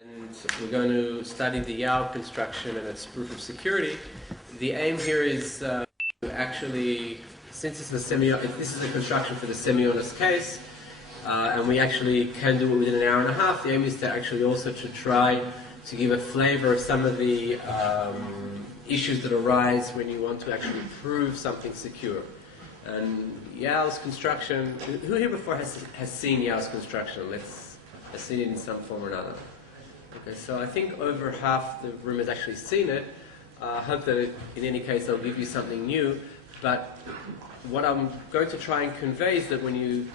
And we're going to study the Yao construction and its proof of security. The aim here is to actually, since it's this is the construction for the semi-honest case, and we actually can do it within an hour and a half. The aim is to actually also to try to give a flavor of some of the issues that arise when you want to actually prove something secure. And Yao's construction, who here before has seen Yao's construction? Has seen it in some form or another. Okay, so I think over half the room has actually seen it. I hope that in any case I'll give you something new. But what I'm going to try and convey is that when you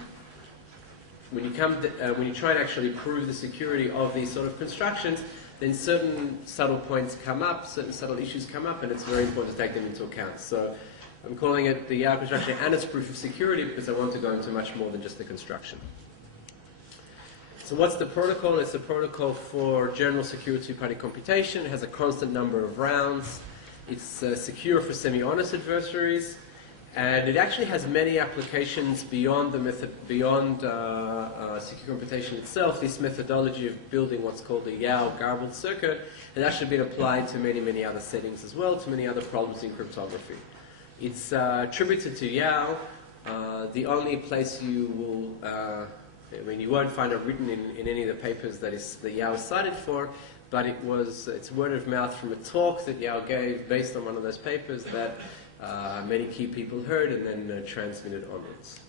try and actually prove the security of these sort of constructions, then certain subtle points come up, certain subtle issues come up, and it's very important to take them into account. So I'm calling it the Yao construction and its proof of security because I want to go into much more than just the construction. So what's the protocol? It's a protocol for general secure two-party computation. It has a constant number of rounds. It's secure for semi-honest adversaries, and it actually has many applications beyond the secure computation itself. This methodology of building what's called the Yao Garbled Circuit has actually been applied to many, many other settings as well, to many other problems in cryptography. It's attributed to Yao. The only place you will you won't find it written in any of the papers that Yao is cited for, but it's word of mouth from a talk that Yao gave based on one of those papers that many key people heard and then transmitted onwards.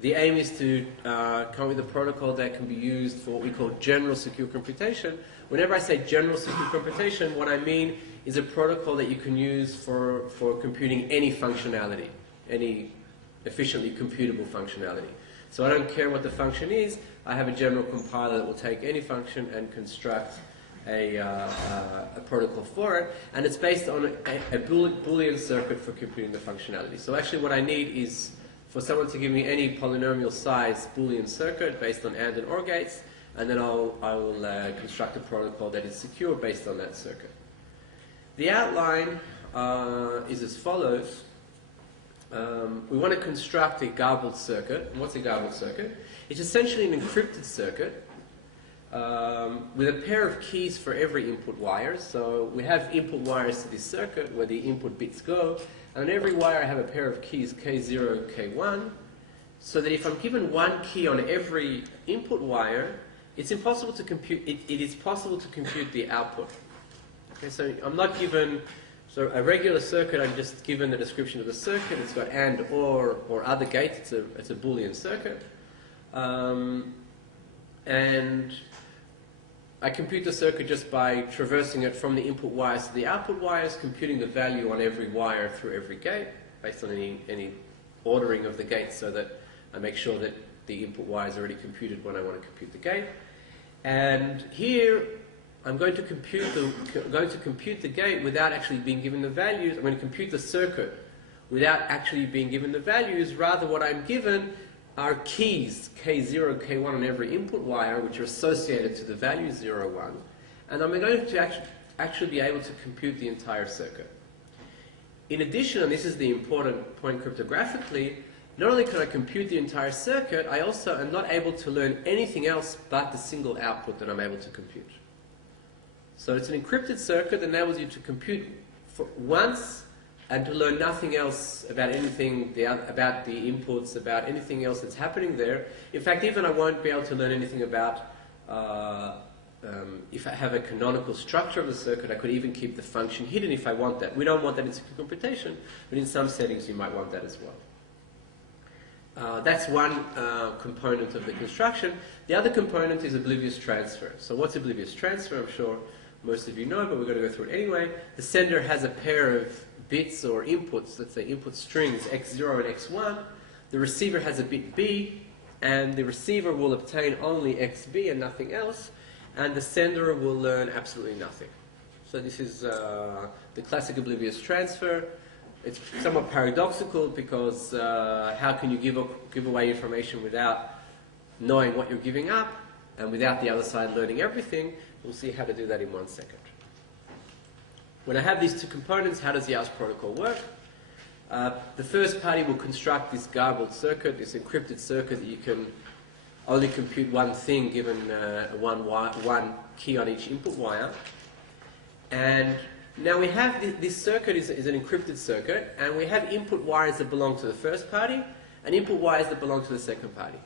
The aim is to come up with a protocol that can be used for what we call general secure computation. Whenever I say general secure computation, what I mean is a protocol that you can use for computing any functionality, any efficiently computable functionality. So I don't care what the function is, I have a general compiler that will take any function and construct a protocol for it, and it's based on a Boolean circuit for computing the functionality. So actually what I need is for someone to give me any polynomial size Boolean circuit based on AND and OR gates, and then I will construct a protocol that is secure based on that circuit. The outline is as follows. We want to construct a garbled circuit. And what's a garbled circuit? It's essentially an encrypted circuit with a pair of keys for every input wire. So we have input wires to this circuit where the input bits go. And on every wire I have a pair of keys K0, K1. So that if I'm given one key on every input wire, it's impossible to compute. It is possible to compute the output. Okay, so I'm not given. So a regular circuit, I'm just given the description of the circuit. It's got AND, OR, or other gate. It's a Boolean circuit. And I compute the circuit just by traversing it from the input wires to the output wires, computing the value on every wire through every gate, based on any ordering of the gate, so that I make sure that the input wire is already computed when I want to compute the gate. And here, I'm going to compute the gate without actually being given the values. I'm going to compute the circuit without actually being given the values. Rather, what I'm given are keys, K0, K1 on every input wire, which are associated to the value 0, 1. And I'm going to actually be able to compute the entire circuit. In addition, and this is the important point cryptographically, not only can I compute the entire circuit, I also am not able to learn anything else but the single output that I'm able to compute. So it's an encrypted circuit that enables you to compute for once and to learn nothing else about anything, about the inputs, about anything else that's happening there. In fact, even I won't be able to learn anything about, if I have a canonical structure of the circuit, I could even keep the function hidden if I want that. We don't want that in secure computation, but in some settings you might want that as well. That's one component of the construction. The other component is oblivious transfer. So what's oblivious transfer? I'm sure most of you know, but we're going to go through it anyway. The sender has a pair of bits or inputs, let's say input strings x0 and x1. The receiver has a bit b, and the receiver will obtain only xb and nothing else, and the sender will learn absolutely nothing. So this is the classic oblivious transfer. It's somewhat paradoxical because how can you give away information without knowing what you're giving up and without the other side learning everything? We'll see how to do that in 1 second. When I have these two components, how does Yao's protocol work? The first party will construct this garbled circuit, this encrypted circuit that you can only compute one thing given one key on each input wire. And now we have this circuit is an encrypted circuit, and we have input wires that belong to the first party and input wires that belong to the second party.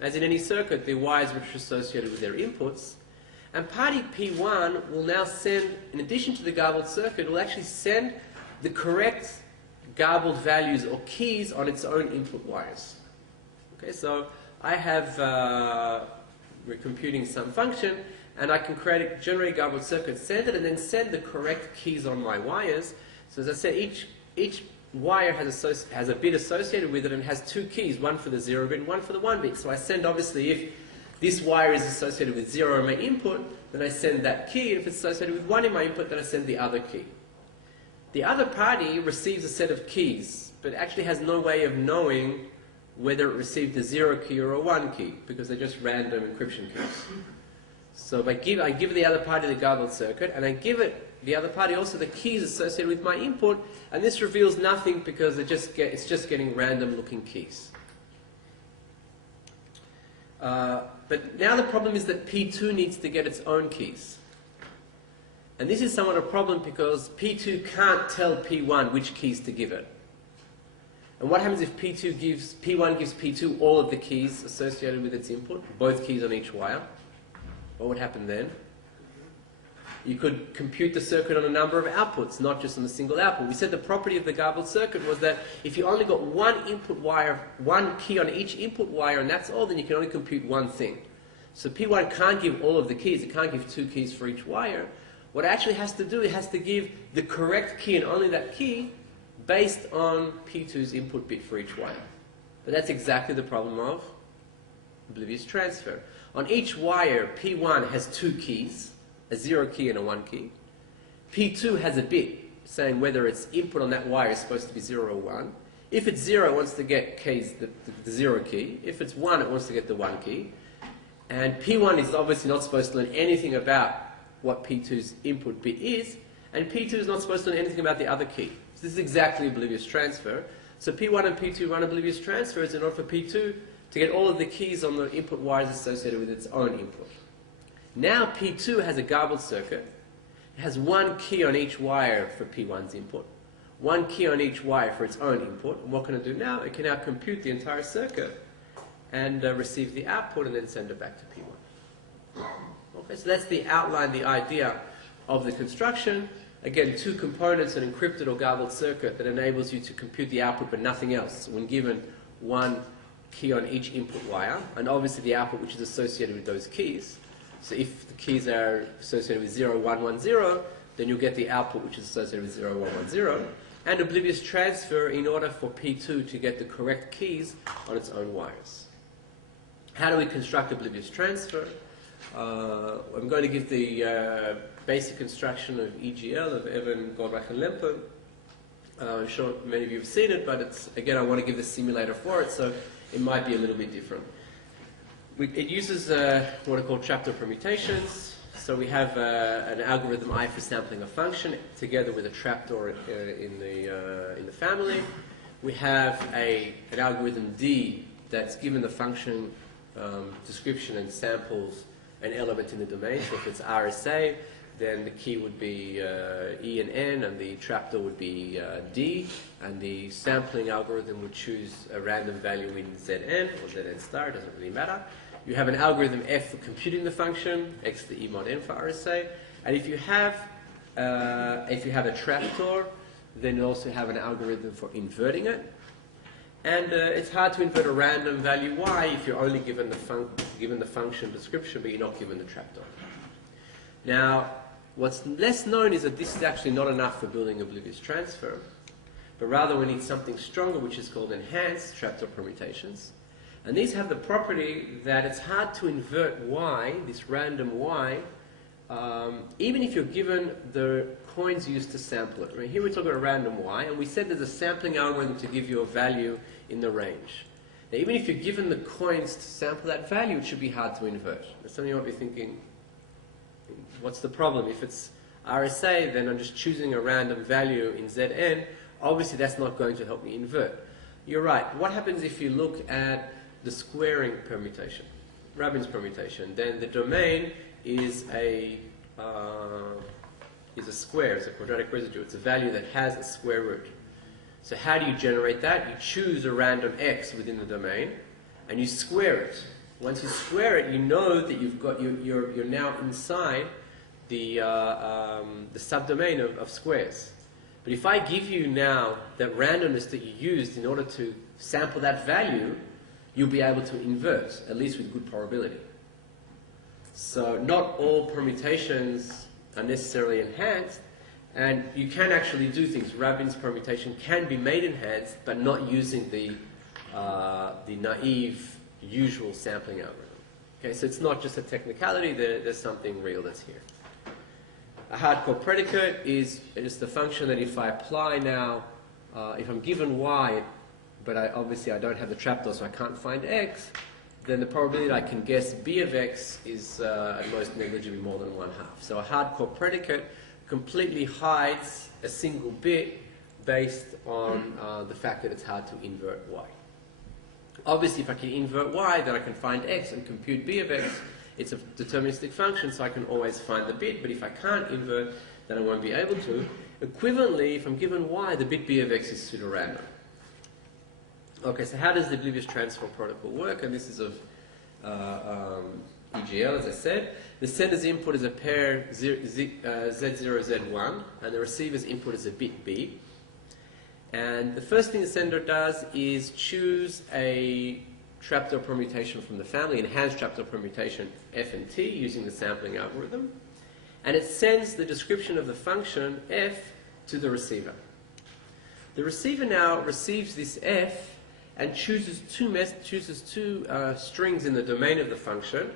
As in any circuit, the wires which are associated with their inputs. And party P1 will now send, in addition to the garbled circuit, will actually send the correct garbled values or keys on its own input wires. Okay, so I have, we're computing some function, and I can generate a garbled circuit, send it, and then send the correct keys on my wires. So as I said, each wire has a bit associated with it and has two keys, one for the 0 bit and one for the 1 bit. So I send, obviously, if this wire is associated with 0 in my input, then I send that key. If it's associated with 1 in my input, then I send the other key. The other party receives a set of keys, but actually has no way of knowing whether it received a 0 key or a 1 key, because they're just random encryption keys. So I give the other party the garbled circuit, and I give the other party also the keys associated with my input, and this reveals nothing because it's just getting random looking keys. But now the problem is that P2 needs to get its own keys. And this is somewhat a problem because P2 can't tell P1 which keys to give it. And what happens if P1 gives P2 all of the keys associated with its input, both keys on each wire? What would happen then? You could compute the circuit on a number of outputs, not just on a single output. We said the property of the garbled circuit was that if you only got one input wire, one key on each input wire, and that's all, then you can only compute one thing. So P1 can't give all of the keys. It can't give two keys for each wire. What it actually has to do, it has to give the correct key and only that key based on P2's input bit for each wire. But that's exactly the problem of oblivious transfer. On each wire, P1 has two keys, a 0 key and a 1 key. P2 has a bit saying whether its input on that wire is supposed to be 0 or 1. If it's 0, it wants to get keys, the 0 key. If it's 1, it wants to get the 1 key. And P1 is obviously not supposed to learn anything about what P2's input bit is, and P2 is not supposed to learn anything about the other key. So this is exactly oblivious transfer. So P1 and P2 run oblivious transfers in order for P2 to get all of the keys on the input wires associated with its own input. Now P2 has a garbled circuit. It has one key on each wire for P1's input, one key on each wire for its own input. And what can it do now? It can now compute the entire circuit and receive the output and then send it back to P1. Okay, so that's the outline, the idea of the construction. Again, two components, an encrypted or garbled circuit that enables you to compute the output but nothing else when given one key on each input wire, and obviously the output which is associated with those keys. So if the keys are associated with 0, 1, 1, 0, then you'll get the output which is associated with 0, 1, 1, 0. And oblivious transfer in order for P2 to get the correct keys on its own wires. How do we construct oblivious transfer? I'm going to give the basic construction of EGL, of Evan, Goldbach, and Lemper. I'm sure many of you have seen it, but it's, again, I want to give the simulator for it, so it might be a little bit different. It uses what are called trapdoor permutations. So we have an algorithm I for sampling a function together with a trapdoor in the family. We have an algorithm D that's given the function description and samples an element in the domain. So if it's RSA, then the key would be E and N, and the trapdoor would be D, and the sampling algorithm would choose a random value in Zn or Zn star, it doesn't really matter. You have an algorithm F for computing the function, X to E mod N for RSA, and if you have a trapdoor, then you also have an algorithm for inverting it. And it's hard to invert a random value Y if you're only given the function description, but you're not given the trapdoor. Now, what's less known is that this is actually not enough for building oblivious transfer, but rather we need something stronger, which is called enhanced trapdoor permutations. And these have the property that it's hard to invert Y, this random Y, even if you're given the coins used to sample it. Right? Here we're talking about a random Y, and we said there's a sampling algorithm to give you a value in the range. Now, even if you're given the coins to sample that value, it should be hard to invert. Now, some of you might be thinking, what's the problem? If it's RSA, then I'm just choosing a random value in Zn. Obviously, that's not going to help me invert. You're right. What happens if you look at the squaring permutation, Rabin's permutation, then the domain is a square, it's a quadratic residue. It's a value that has a square root. So how do you generate that? You choose a random x within the domain, and you square it. Once you square it, you know that you're now inside the subdomain of squares. But if I give you now that randomness that you used in order to sample that value, you'll be able to invert, at least with good probability. So not all permutations are necessarily enhanced, and you can actually do things. Rabin's permutation can be made enhanced, but not using the naive usual sampling algorithm. Okay, so it's not just a technicality, there's something real that's here. A hardcore predicate is just a function that if I apply now, if I'm given y, but obviously I don't have the trapdoor so I can't find x, then the probability that I can guess b of x is at most negligibly more than 1/2. So a hardcore predicate completely hides a single bit based on the fact that it's hard to invert y. Obviously, if I can invert y, then I can find x and compute b of x. It's a deterministic function, so I can always find the bit, but if I can't invert, then I won't be able to. Equivalently, if I'm given y, the bit b of x is pseudorandom. Okay, so how does the Oblivious transfer protocol work? And this is of EGL, as I said. The sender's input is a pair Z0, Z1, and the receiver's input is a bit b. And the first thing the sender does is choose a trapdoor permutation from the family, enhanced trapdoor permutation f and t, using the sampling algorithm. And it sends the description of the function f to the receiver. The receiver now receives this f and chooses two strings in the domain of the function,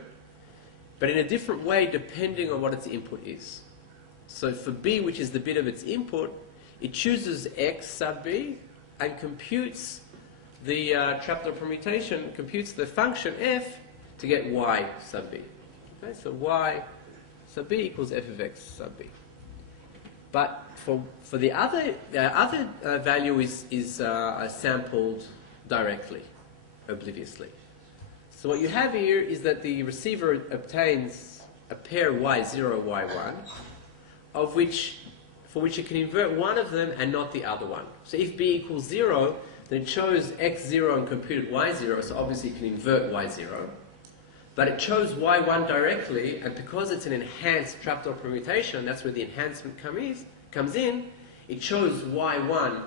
but in a different way depending on what its input is. So for b, which is the bit of its input, it chooses x sub b and computes the trapdoor permutation, computes the function f to get y sub b. Okay, so y sub b equals f of x sub b. But for the other value is sampled directly, obliviously. So what you have here is that the receiver obtains a pair y0, y1, for which it can invert one of them and not the other one. So if b equals 0, then it chose x0 and computed y0, so obviously it can invert y0. But it chose y1 directly, and because it's an enhanced trapdoor permutation, that's where the enhancement comes in, it chose y1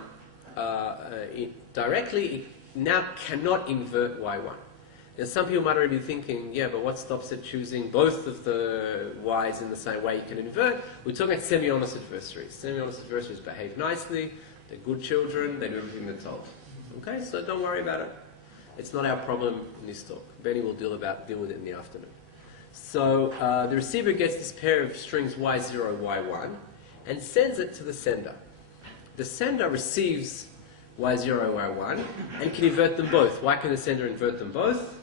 directly, it now cannot invert y1. Now some people might already be thinking, yeah, but what stops it choosing both of the y's in the same way you can invert? We're talking about semi-honest adversaries. Semi-honest adversaries behave nicely, they're good children, they do everything they're told. Okay, so don't worry about it. It's not our problem in this talk. Benny will deal with it in the afternoon. So the receiver gets this pair of strings y0, y1 and sends it to the sender. The sender receives y0, y1 and can invert them both. Why can the sender invert them both?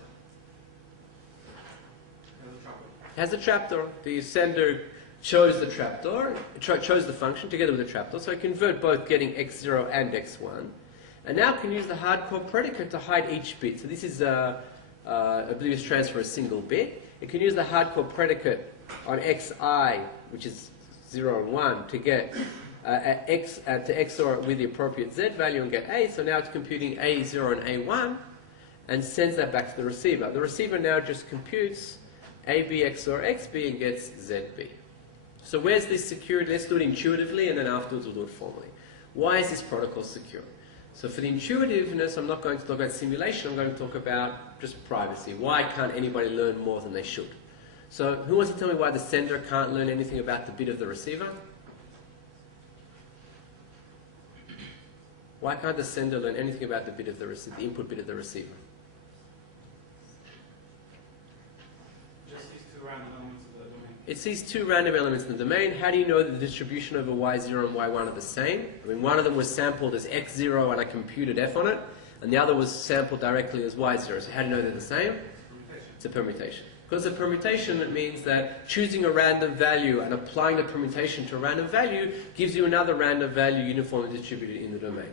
It has a trapdoor. The sender chose the trapdoor, chose the function together with the trapdoor, so it can invert both, getting x0 and x1. And now can use the hardcore predicate to hide each bit. So this is Oblivious transfer a single bit. It can use the hardcore predicate on xi, which is 0 and 1, to get to XOR with the appropriate z value and get a. So now it's computing a0 and a1 and sends that back to the receiver. The receiver now just computes ab XOR xb and gets zb. So where's this security? Let's do it intuitively and then afterwards we'll do it formally. Why is this protocol secure? So for the intuitiveness, I'm not going to talk about simulation, I'm going to talk about just privacy. Why can't anybody learn more than they should? So who wants to tell me why the sender can't learn anything about the bit of the receiver? Why can't the sender learn anything about the bit of the input bit of the receiver? Just these two random elements of the domain. It sees two random elements in the domain. How do you know that the distribution over y0 and y1 are the same? I mean, one of them was sampled as x0 and I computed f on it, and the other was sampled directly as y0. So how do you know they're the same? It's a permutation. Because a permutation, it means that choosing a random value and applying the permutation to a random value gives you another random value uniformly distributed in the domain.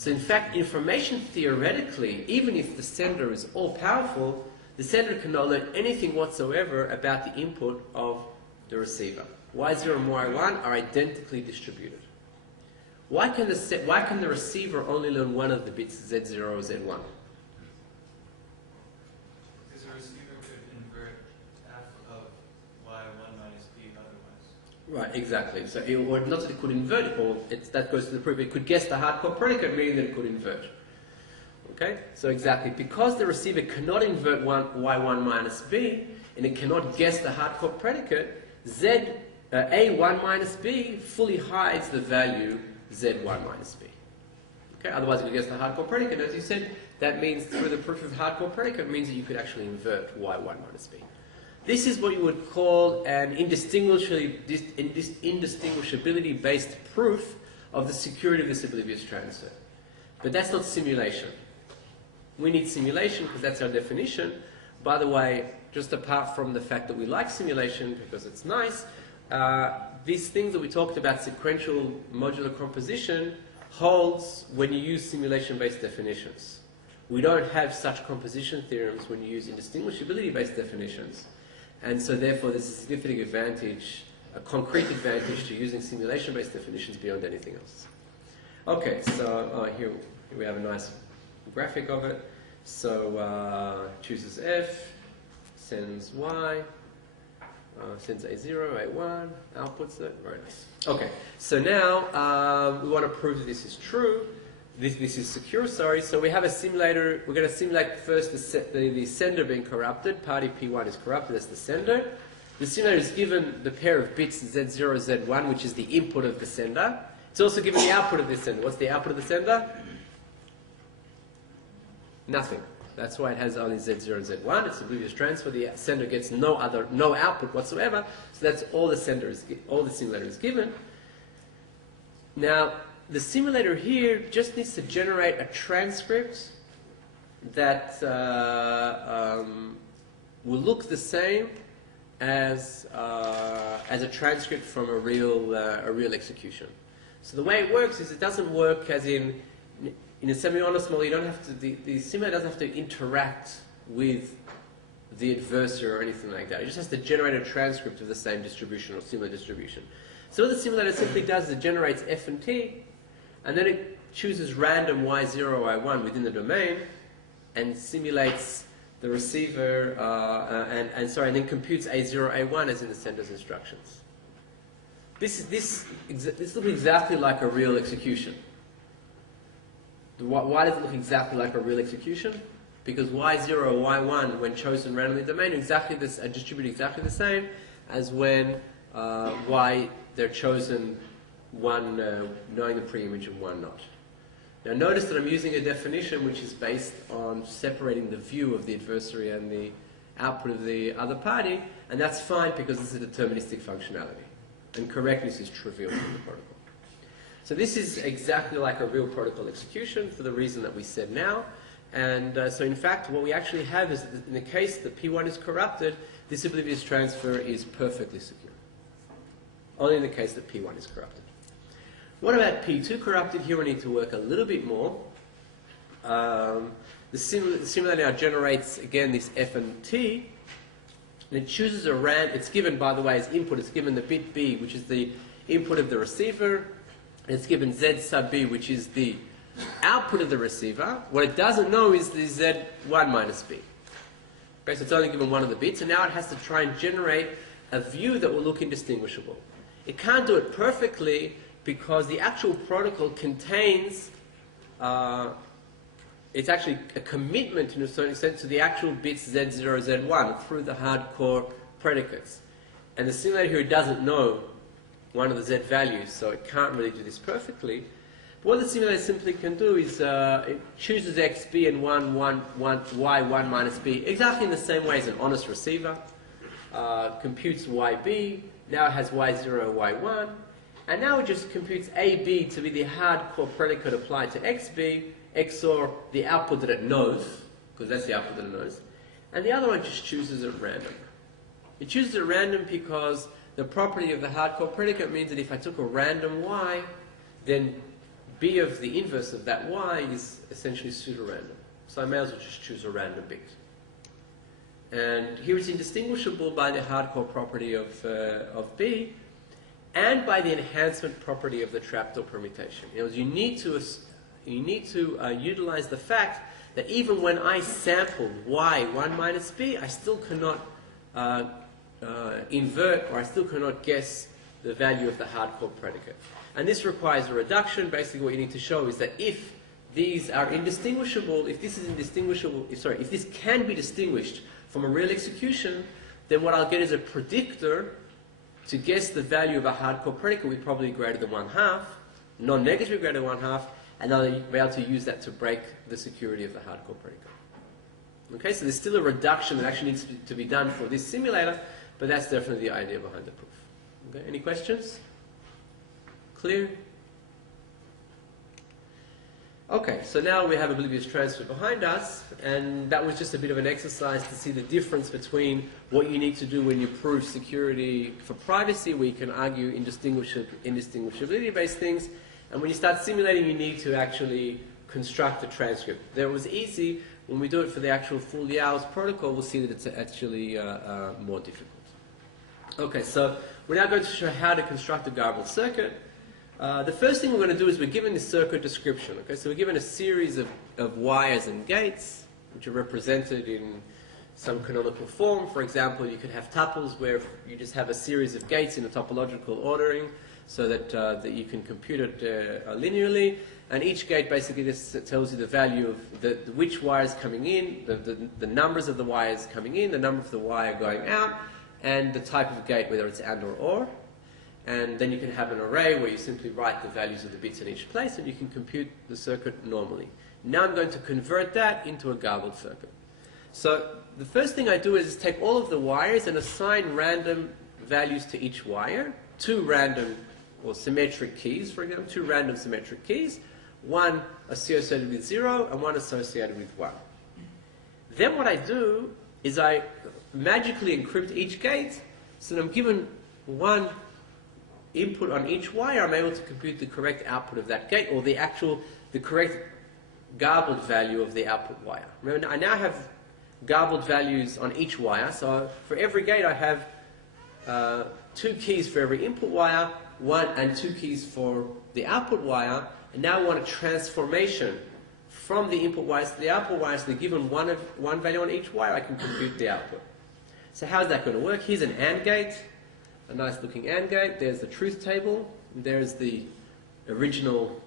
So in fact, information theoretically, even if the sender is all-powerful, the sender cannot learn anything whatsoever about the input of the receiver. Y0 and Y1 are identically distributed. Why can the receiver only learn one of the bits, Z0 or Z1? Because the receiver could invert f of y1 minus b otherwise. Right, exactly. So, or not that it could invert it, or that goes to the proof. It could guess the hardcore predicate, meaning that it could invert. Okay? So exactly, because the receiver cannot invert y1 minus b, and it cannot guess the hardcore predicate, a1 minus b fully hides the value z1 minus b. Okay? Otherwise, if you guess the hardcore predicate, as you said, that means through the proof of hardcore predicate means that you could actually invert y1 minus b. This is what you would call an indistinguishability-based proof of the security of this oblivious transfer. But that's not simulation. We need simulation because that's our definition. By the way, just apart from the fact that we like simulation because it's nice, these things that we talked about, sequential modular composition, holds when you use simulation-based definitions. We don't have such composition theorems when you use indistinguishability-based definitions. And so therefore there's a significant advantage, a concrete advantage to using simulation-based definitions beyond anything else. Okay, so here we have a nice graphic of it. So chooses F, sends Y, sends A0, A1, outputs it. Very nice. Okay, so now we want to prove that this is true. This is secure, sorry. So we have a simulator. We're going to simulate first the sender being corrupted. Party P1 is corrupted as the sender. The simulator is given the pair of bits Z0, Z1, which is the input of the sender. It's also given the output of the sender. What's the output of the sender? Nothing. That's why it has only Z0, Z1. It's oblivious transfer. The sender gets no output whatsoever. So that's all the simulator is given. Now, the simulator here just needs to generate a transcript that will look the same as a transcript from a real execution. So the way it works is it doesn't work as in a semi-honest model. You don't have to. The simulator doesn't have to interact with the adversary or anything like that. It just has to generate a transcript of the same distribution or similar distribution. So what the simulator simply does is it generates f and t, and then it chooses random y0, y1 within the domain, and simulates the receiver, and then computes a0, a1 as in the sender's instructions. This looks exactly like a real execution. Why does it look exactly like a real execution? Because y0, y1, when chosen randomly in the domain, distribute exactly the same as when they're chosen one knowing the preimage and one not. Now notice that I'm using a definition which is based on separating the view of the adversary and the output of the other party, and that's fine because this is a deterministic functionality, and correctness is trivial in the protocol. So this is exactly like a real protocol execution for the reason that we said now, and so in fact what we actually have is that in the case that P1 is corrupted, this oblivious transfer is perfectly secure. Only in the case that P1 is corrupted. What about P2 corrupted? Here we need to work a little bit more. The simulator now generates, again, this F and T, and it chooses a random. It's given, by the way, as input, it's given the bit B, which is the input of the receiver, and it's given Z sub B, which is the output of the receiver. What it doesn't know is the Z1 minus B. Okay, so it's only given one of the bits, and now it has to try and generate a view that will look indistinguishable. It can't do it perfectly because the actual protocol contains, it's actually a commitment in a certain sense to the actual bits Z0, Z1 through the hardcore predicates. And the simulator here doesn't know one of the Z values, so it can't really do this perfectly. But what the simulator simply can do is it chooses XB and Y1 minus B exactly in the same way as an honest receiver, computes YB, now it has Y0, Y1, and now it just computes AB to be the hardcore predicate applied to XB, XOR the output that it knows, because that's the output that it knows, and the other one just chooses at random. It chooses at random because the property of the hardcore predicate means that if I took a random Y, then b of the inverse of that y is essentially pseudo-random. So I may as well just choose a random bit. And here it's indistinguishable by the hardcore property of b and by the enhancement property of the trapdoor permutation. You know, you need to utilize the fact that even when I sample y 1 minus b, I still cannot invert, or I still cannot guess the value of the hardcore predicate. And this requires a reduction. Basically what you need to show is that if these are indistinguishable, if this is indistinguishable, if this can be distinguished from a real execution, then what I'll get is a predictor to guess the value of a hardcore predicate with probability greater than 1/2, non-negatively greater than 1/2, and I'll be able to use that to break the security of the hardcore predicate. Okay, so there's still a reduction that actually needs to be done for this simulator, but that's definitely the idea behind the proof. Okay, any questions? Clear? Okay, so now we have Oblivious transfer behind us, and that was just a bit of an exercise to see the difference between what you need to do when you prove security for privacy, where you can argue indistinguishability-based things, and when you start simulating, you need to actually construct a transcript. That was easy. When we do it for the actual full Yow's protocol, we'll see that it's actually more difficult. Okay, so we're now going to show how to construct a garbled circuit. The first thing we're going to do is we're given this circuit description. Okay, so we're given a series of wires and gates, which are represented in some canonical form. For example, you could have tuples where you just have a series of gates in a topological ordering, so that you can compute it linearly. And each gate basically just tells you the value of which wire is coming in, the numbers of the wires coming in, the number of the wire going out, and the type of gate, whether it's AND or. And then you can have an array where you simply write the values of the bits in each place, and you can compute the circuit normally. Now I'm going to convert that into a garbled circuit. So the first thing I do is take all of the wires and assign random values to each wire, two random or symmetric keys, for example, two random symmetric keys, one associated with 0 and one associated with 1. Then what I do is I magically encrypt each gate, so that I'm given one input on each wire, I'm able to compute the correct output of that gate, or the correct garbled value of the output wire. Remember, I now have garbled values on each wire, so for every gate I have 2 keys for every input wire, 1 and 2 keys for the output wire, and now I want a transformation from the input wires to the output wires. So given one value on each wire, I can compute the output. So how's that going to work? Here's an AND gate, a nice looking AND gate. There's the truth table. And there's the original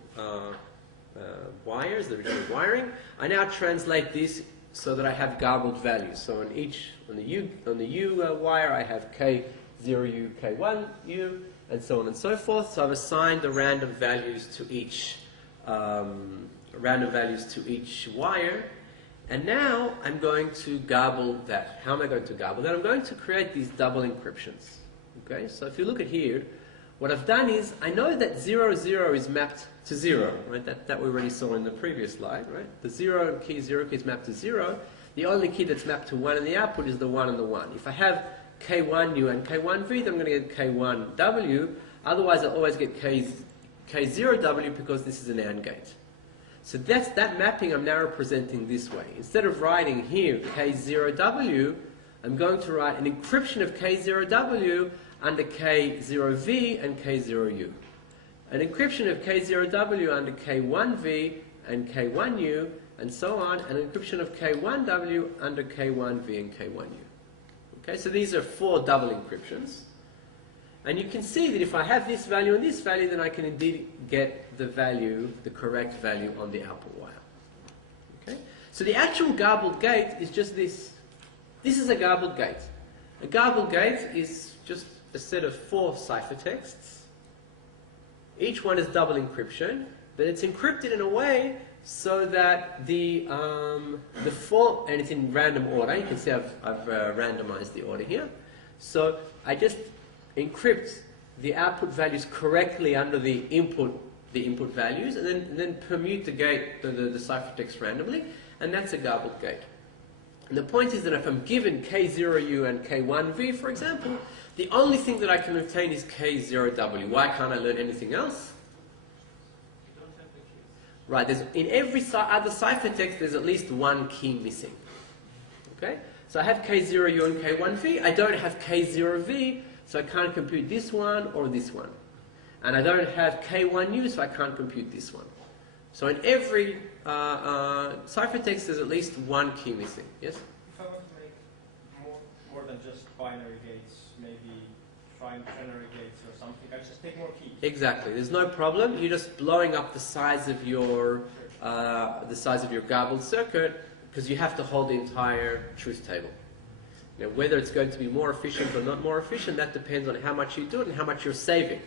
wires, the original wiring. I now translate this so that I have garbled values. So on the U wire, I have K0U, K1U, and so on and so forth. So I've assigned the random values to each wire. And now I'm going to garble that. How am I going to garble that? I'm going to create these double encryptions. Okay, so if you look at here, what I've done is I know that 0, 0 is mapped to 0, right? That we already saw in the previous slide, right? The 0 key is mapped to 0. The only key that's mapped to 1 in the output is the 1 and the 1. If I have K1U and K1V, then I'm going to get K1W. Otherwise, I'll always get K0W because this is an AND gate. So that mapping I'm now representing this way. Instead of writing here K0W, I'm going to write an encryption of K0W under K0V and K0U. An encryption of K0W under K1V and K1U, and so on, and an encryption of K1W under K1V and K1U. Okay, so these are 4 double encryptions. And you can see that if I have this value and this value, then I can indeed get the value, the correct value on the output wire. Okay? So the actual garbled gate is just this. This is a garbled gate. A garbled gate is just a set of 4 ciphertexts. Each one is double encryption, but it's encrypted in a way so that the form, and it's in random order. You can see I've randomized the order here. So I just encrypt the output values correctly under the input values, and then permute the gate, the ciphertext randomly, and that's a garbled gate. And the point is that if I'm given K0U and K1V, for example, the only thing that I can obtain is K0W. Why can't I learn anything else? You don't have the Right, there's, in every other ciphertext there's at least one key missing. Okay? So I have K0U and K1V. I don't have K0V, so I can't compute this one or this one. And I don't have K1U, so I can't compute this one. So in every ciphertext there's at least one key missing. Yes? If I want to make more than just binary gates, maybe trinary gates or something, I just take more keys. Exactly. There's no problem. You're just blowing up the size of your garbled circuit because you have to hold the entire truth table. Now, whether it's going to be more efficient or not more efficient, that depends on how much you do it and how much you're saving.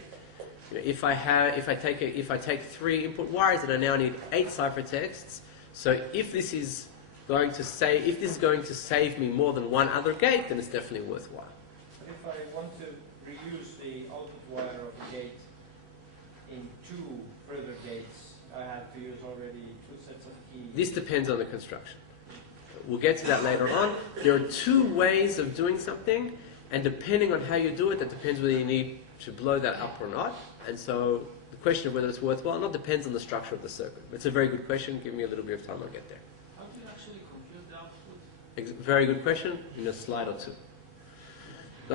You know, if I take 3 input wires, then I now need 8 ciphertexts. So if this is going to save me more than one other gate, then it's definitely worthwhile. But if I want to reuse the output wire of a gate in 2 further gates, I have to use already 2 sets of keys. This depends on the construction. We'll get to that later on. There are 2 ways of doing something, and depending on how you do it, that depends whether you need to blow that up or not. And so the question of whether it's worthwhile or not depends on the structure of the circuit. It's a very good question. Give me a little bit of time, I'll get there. How do you actually compute the output? Very good question, in a slide or 2.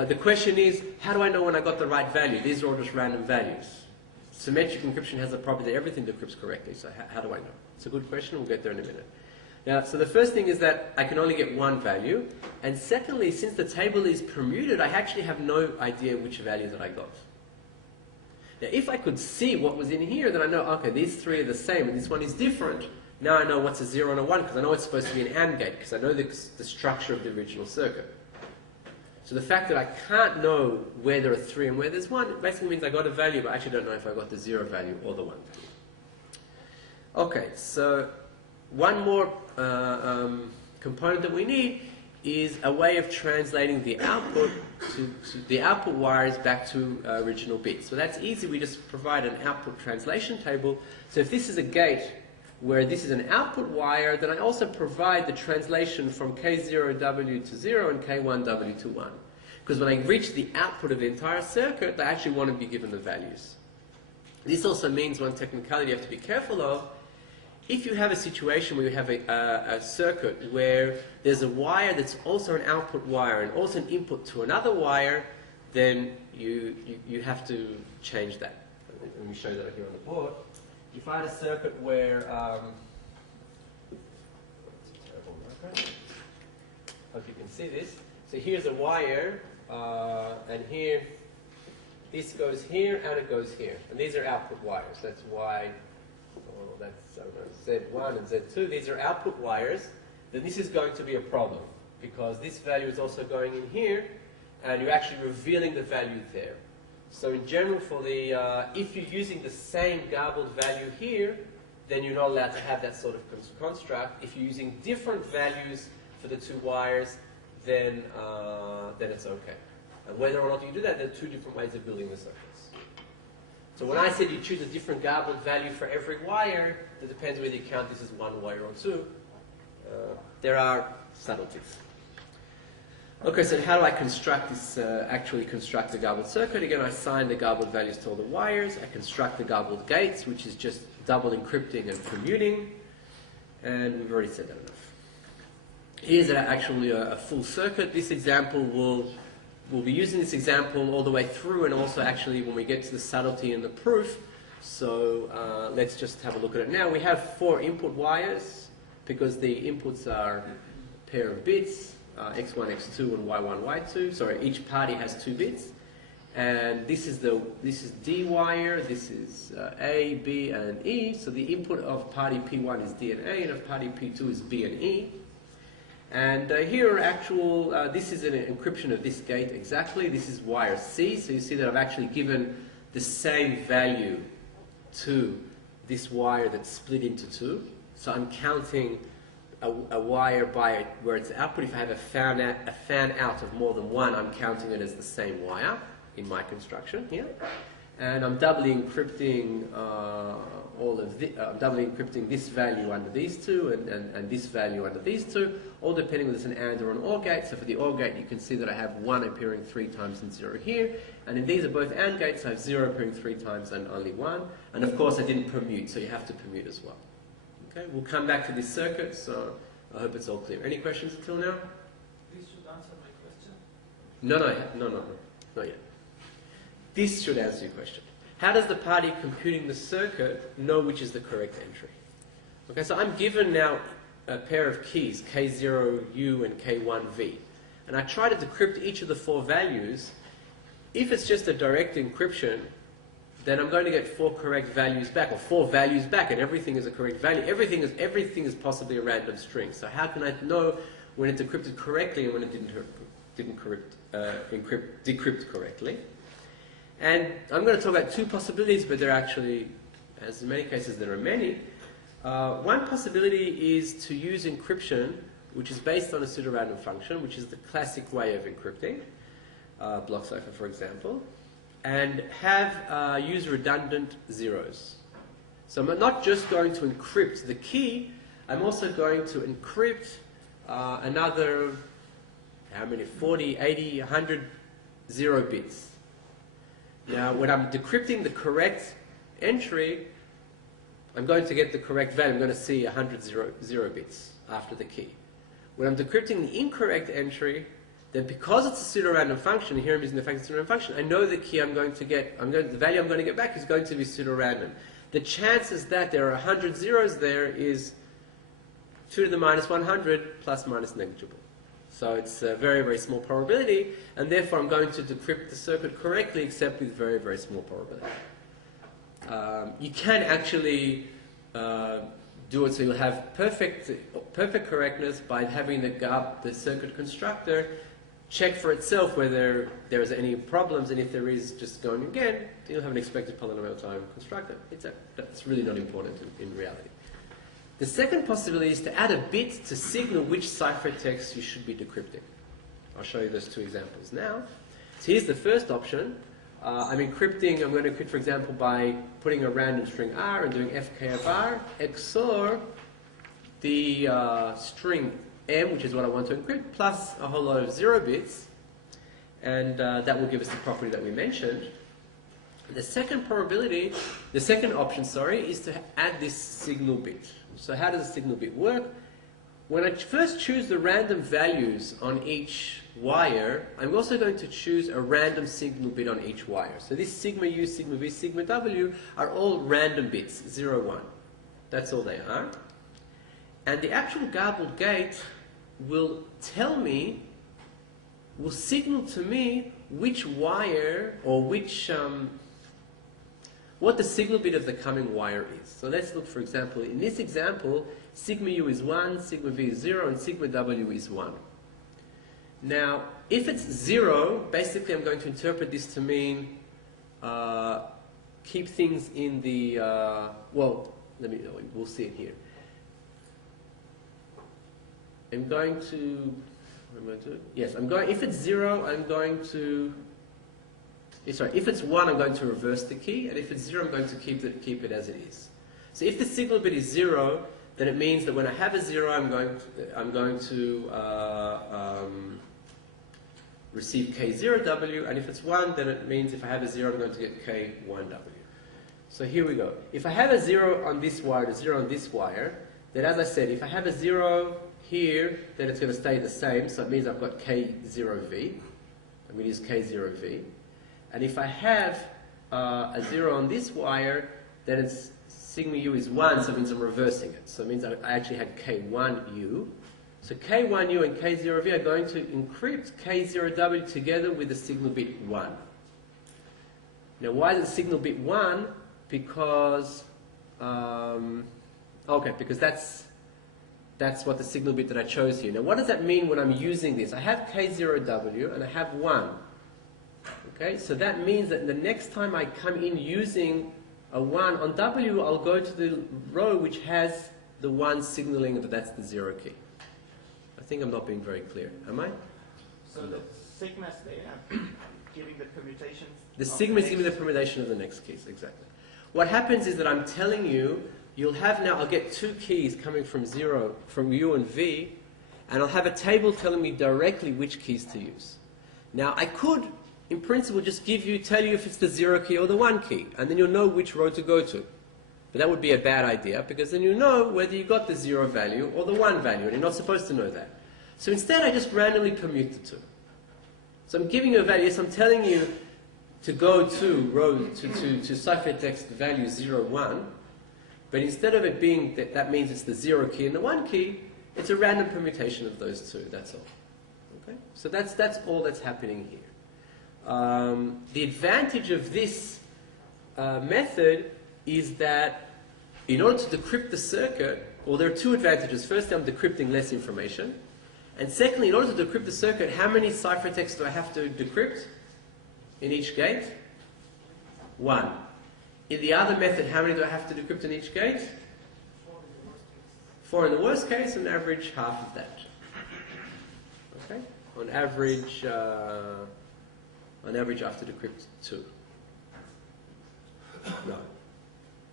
The question is, how do I know when I got the right value? These are all just random values. Symmetric encryption has the property that everything decrypts correctly, so how do I know? It's a good question, we'll get there in a minute. Now, so the first thing is that I can only get one value, and secondly, since the table is permuted, I actually have no idea which value that I got. Now, if I could see what was in here, then I know, okay, these 3 are the same, and this one is different. Now I know what's a 0 and a 1, because I know it's supposed to be an AND gate, because I know the structure of the original circuit. So the fact that I can't know where there are 3 and where there's 1 basically means I got a value, but I actually don't know if I got the 0 value or the 1 value. Okay, so one more component that we need is a way of translating the output to the output wires back to original bits. So that's easy. We just provide an output translation table. So if this is a gate where this is an output wire, then I also provide the translation from K0W to 0 and K1W to 1. Because when I reach the output of the entire circuit, I actually want to be given the values. This also means one technicality you have to be careful of. If you have a situation where you have a circuit where there's a wire that's also an output wire and also an input to another wire, then you have to change that. Let me show you that here on the board. If I had a circuit where, hope you can see this. So here's a wire, and here, this goes here and it goes here. And these are output wires. That's why, that's Z1 and Z2. These are output wires. Then this is going to be a problem because this value is also going in here, and you're actually revealing the value there. So in general, for the if you're using the same garbled value here, then you're not allowed to have that sort of construct. If you're using different values for the 2 wires, then it's okay. And whether or not you do that, there are 2 different ways of building the circuits. So when I said you choose a different garbled value for every wire, it depends whether you count this as 1 wire or 2. There are subtleties. Okay, so how do I construct this, actually construct the garbled circuit? Again, I assign the garbled values to all the wires. I construct the garbled gates, which is just double encrypting and permuting. And we've already said that enough. Here's actually a full circuit. This example we'll be using this example all the way through, and also actually when we get to the subtlety in the proof. So let's just have a look at it now. We have 4 input wires because the inputs are a pair of bits. X1, X2, and Y1, Y2. Sorry, each party has 2 bits, and this is D wire. This is A, B, and E. So the input of party P1 is D and A, and of party P2 is B and E. And here are actual. This is an encryption of this gate exactly. This is wire C. So you see that I've actually given the same value to this wire that's split into 2. So I'm counting a wire by where it's output. If I have a fan out of more than 1, I'm counting it as the same wire in my construction here. And I'm doubly encrypting doubly encrypting this value under these 2 and this value under these 2, all depending whether it's an AND or an OR gate. So for the OR gate, you can see that I have 1 appearing 3 times and 0 here. And in these are both AND gates, I have 0 appearing 3 times and only 1. And of course, I didn't permute, so you have to permute as well. Okay, we'll come back to this circuit, so I hope it's all clear. Any questions until now? This should answer my question. No, not yet. This should answer your question. How does the party computing the circuit know which is the correct entry? Okay, so I'm given now a pair of keys, K0U and K1V. And I try to decrypt each of the 4 values. If it's just a direct encryption, then I'm going to get 4 correct values back, or 4 values back, and everything is a correct value. Everything is possibly a random string. So how can I know when it's decrypted correctly and when it didn't decrypt correctly? And I'm going to talk about 2 possibilities, but there are actually, as in many cases, there are many. One possibility is to use encryption, which is based on a pseudorandom function, which is the classic way of encrypting, block cipher, for example, and use redundant zeros. So I'm not just going to encrypt the key, I'm also going to encrypt another, 40, 80, 100 0 bits. Now, when I'm decrypting the correct entry, I'm going to get the correct value. I'm going to see 100 0 bits after the key. When I'm decrypting the incorrect entry, then because it's a pseudorandom function, here I'm using the fact it's a pseudorandom function, I know the key I'm going to get, the value I'm going to get back is going to be pseudorandom. The chances that there are 100 zeros there is 2 to the minus 100 plus minus negligible. So it's a very, very small probability, and therefore I'm going to decrypt the circuit correctly, except with very, very small probability. You can actually do it so you'll have perfect correctness by having the circuit constructor check for itself whether there's any problems, and if there is, just going again, you'll have an expected polynomial time constructor. That's really not important in reality. The second possibility is to add a bit to signal which ciphertext you should be decrypting. I'll show you those 2 examples now. So here's the first option. I'm going to encrypt, for example, by putting a random string R and doing FK of R XOR the string M, which is what I want to encrypt, plus a whole lot of 0 bits, and that will give us the property that we mentioned. The second option, is to add this signal bit. So how does the signal bit work? When I first choose the random values on each wire, I'm also going to choose a random signal bit on each wire. So this sigma U, sigma V, sigma W are all random bits, 0, 1. That's all they are. And the actual garbled gate will signal to me which wire or what the signal bit of the coming wire is. So let's look, for example, in this example, sigma U is 1, sigma V is 0, and sigma W is 1. Now, if it's 0, basically I'm going to interpret this to mean keep things in the, we'll see it here. If it's 0, if it's 1, I'm going to reverse the key, and if it's 0, I'm going to keep it as it is. So if the signal bit is 0, then it means that when I have a 0, I'm going to receive K0W, and if it's 1, then it means if I have a 0, I'm going to get K1W. So here we go. If I have a 0 on this wire, a 0 on this wire, then as I said, if I have a 0 here, then it's going to stay the same, so it means I've got K0V. I'm going to use K0V. And if I have a 0 on this wire, then it's sigma U is 1, so it means I'm reversing it. So it means I actually had K1U. So K1U and K0V are going to encrypt K0W together with the signal bit 1. Now, why is it signal bit 1? Because, because that's what the signal bit that I chose here. Now, what does that mean when I'm using this? I have K0W and I have 1. Okay, so that means that the next time I come in using a 1 on W, I'll go to the row which has the 1 signaling that that's the 0 key. I think I'm not being very clear. Am I? So the sigmas, they are giving the permutations? The sigma is giving the permutation of the next keys, exactly. What happens is that I'm telling you, I'll get 2 keys coming from U and V, and I'll have a table telling me directly which keys to use. Now, I could, in principle, just tell you if it's the 0 key or the 1 key, and then you'll know which row to go to. But that would be a bad idea, because then you know whether you got the 0 value or the 1 value, and you're not supposed to know that. So instead, I just randomly permute the two. So I'm giving you a value. So I'm telling you to go to ciphertext value 0, 1, but instead of it being that means it's the 0 key and the 1 key, it's a random permutation of those two. That's all. Okay? So that's all that's happening here. The advantage of this method is that in order to decrypt the circuit, well, there are two advantages. Firstly, I'm decrypting less information. And secondly, in order to decrypt the circuit, how many ciphertexts do I have to decrypt in each gate? 1. In the other method, how many do I have to decrypt in each gate? 4 in the worst case, on average, half of that. Okay? On average, I have to decrypt 2.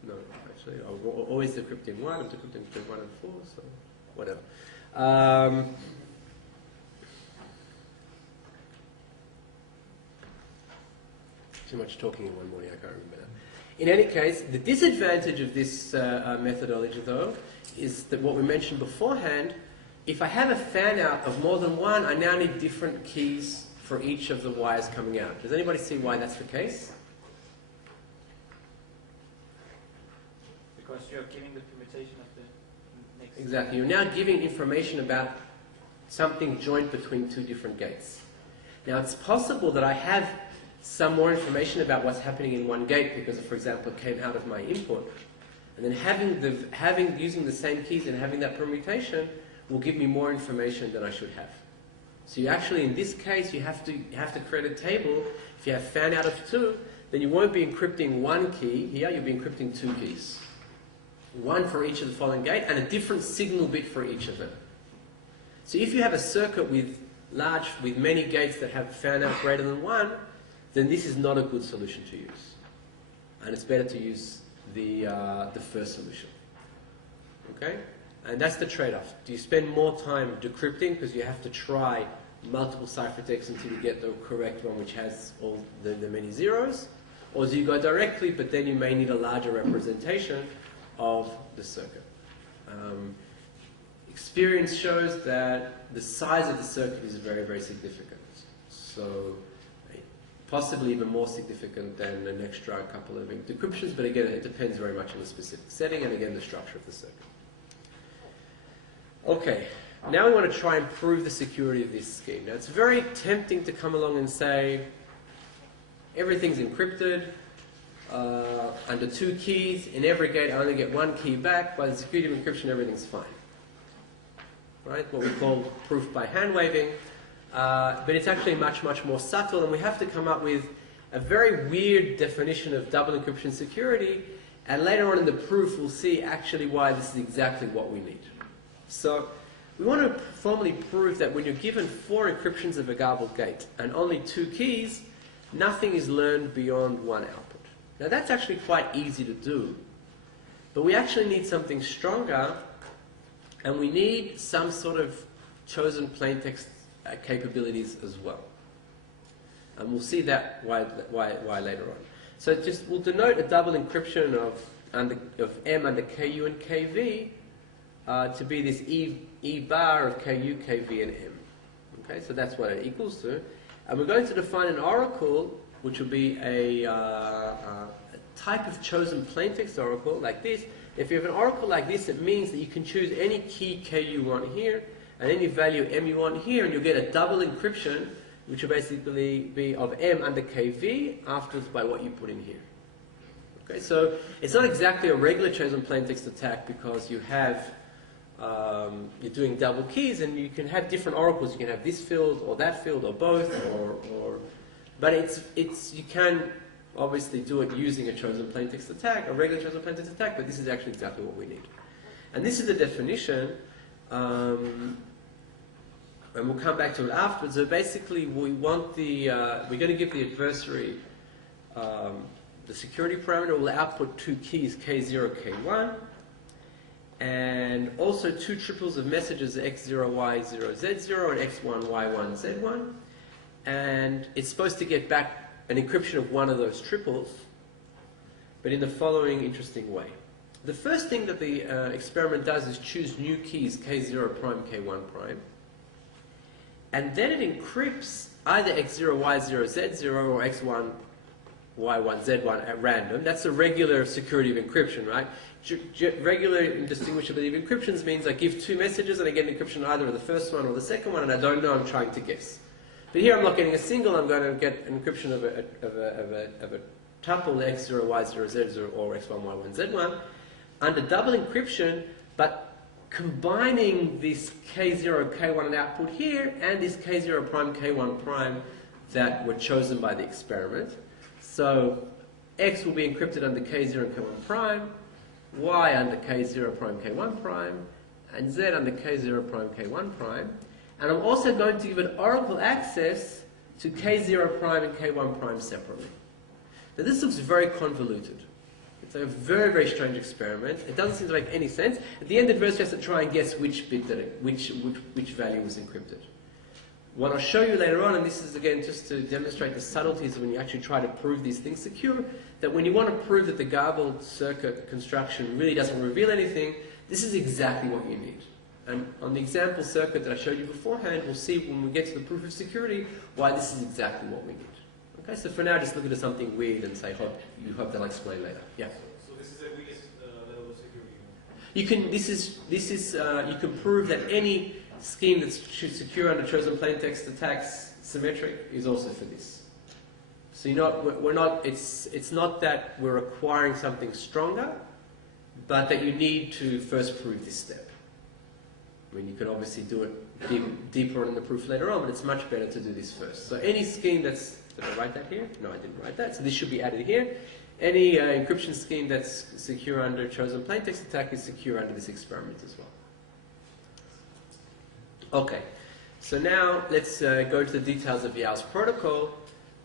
No, actually, I'm always decrypting 1. I'm decrypting between 1 and 4, so whatever. Too much talking in one morning, I can't remember that. In any case, the disadvantage of this methodology, though, is that what we mentioned beforehand, if I have a fan out of more than 1, I now need different keys for each of the wires coming out. Does anybody see why that's the case? Because you're giving the permutation of the next. Exactly. You're now giving information about something joint between two different gates. Now, it's possible that I have some more information about what's happening in one gate because, for example, it came out of my input. And then using the same keys and having that permutation will give me more information than I should have. So you actually, in this case, you have to create a table. If you have fan out of 2, then you won't be encrypting 1 key here, you'll be encrypting 2 keys. 1 for each of the following gate and a different signal bit for each of them. So if you have a circuit with many gates that have fan out greater than 1, then this is not a good solution to use. And it's better to use the first solution. Okay? And that's the trade-off. Do you spend more time decrypting because you have to try multiple ciphertexts until you get the correct one which has all the many zeros? Or do you go directly, but then you may need a larger representation of the circuit? Experience shows that the size of the circuit is very, very significant. So possibly even more significant than an extra couple of decryptions, but again, it depends very much on the specific setting and again, the structure of the circuit. Okay, now we want to try and prove the security of this scheme. Now, it's very tempting to come along and say, everything's encrypted, under 2 keys, in every gate I only get 1 key back, by the security of encryption everything's fine. Right? What we call proof by hand waving. But it's actually much, much more subtle, and we have to come up with a very weird definition of double encryption security, and later on in the proof we'll see actually why this is exactly what we need. So we want to formally prove that when you're given 4 encryptions of a garbled gate and only 2 keys, nothing is learned beyond 1 output. Now that's actually quite easy to do, but we actually need something stronger, and we need some sort of chosen plaintext capabilities as well. And we'll see that why later on. So we'll denote a double encryption of M under KU and KV to be this E bar of KU, KV, and M. Okay, so that's what it equals to. And we're going to define an oracle, which will be a type of chosen plaintext oracle like this. If you have an oracle like this, it means that you can choose any key K you want here and any value M you want here, and you'll get a double encryption, which will basically be of M under KV afterwards by what you put in here. Okay, so it's not exactly a regular chosen plaintext attack because you have you're doing double keys, and you can have different oracles. You can have this field or that field or both, but you can obviously do it using a chosen plaintext attack, a regular chosen plaintext attack, but this is actually exactly what we need. And this is the definition, and we'll come back to it afterwards. So basically, we want we're going to give the adversary the security parameter will output 2 keys, K0, K1, and also 2 triples of messages, X0, Y0, Z0, and X1, Y1, Z1. And it's supposed to get back an encryption of one of those triples, but in the following interesting way. the first thing that the experiment does is choose new keys, K0 prime, K1 prime. And then it encrypts either X0, Y0, Z0 or X1, Y1, Z1 at random. That's a regular security of encryption, right? Regular indistinguishability of encryptions means I give two messages and I get an encryption either of the first one or the second one, and I don't know, I'm trying to guess. But here I'm not getting a single, I'm going to get an encryption of a tuple X0, Y0, Z0 or X1, Y1, Z1 under double encryption, but combining this K0, K1 output here and this K0 prime, K1 prime that were chosen by the experiment. So X will be encrypted under K0 and K1 prime, Y under K0 prime, K1 prime, and Z under K0 prime, K1 prime. And I'm also going to give an oracle access to K0 prime and K1 prime separately. Now this looks very convoluted. It's a very, very strange experiment. It doesn't seem to make any sense. At the end, it first has to try and guess which bit which value was encrypted. What I'll show you later on, and this is again just to demonstrate the subtleties when you actually try to prove these things secure, that when you want to prove that the garbled circuit construction really doesn't reveal anything, this is exactly what you need. And on the example circuit that I showed you beforehand, we'll see when we get to the proof of security why this is exactly what we need. Okay, so for now, just look at something weird and say, hope that I'll explain later. Yeah. So this is the weakest level of security. You can. You can prove that any scheme that's secure under chosen plaintext attacks symmetric is also for this. So we're not. It's not that we're requiring something stronger, but that you need to first prove this step. I mean, you can obviously do it deeper on in the proof later on, but it's much better to do this first. So any scheme that's... Did I write that here? No, I didn't write that. So this should be added here. Any encryption scheme that's secure under chosen plaintext attack is secure under this experiment as well. Okay. So now let's go to the details of Yao's protocol.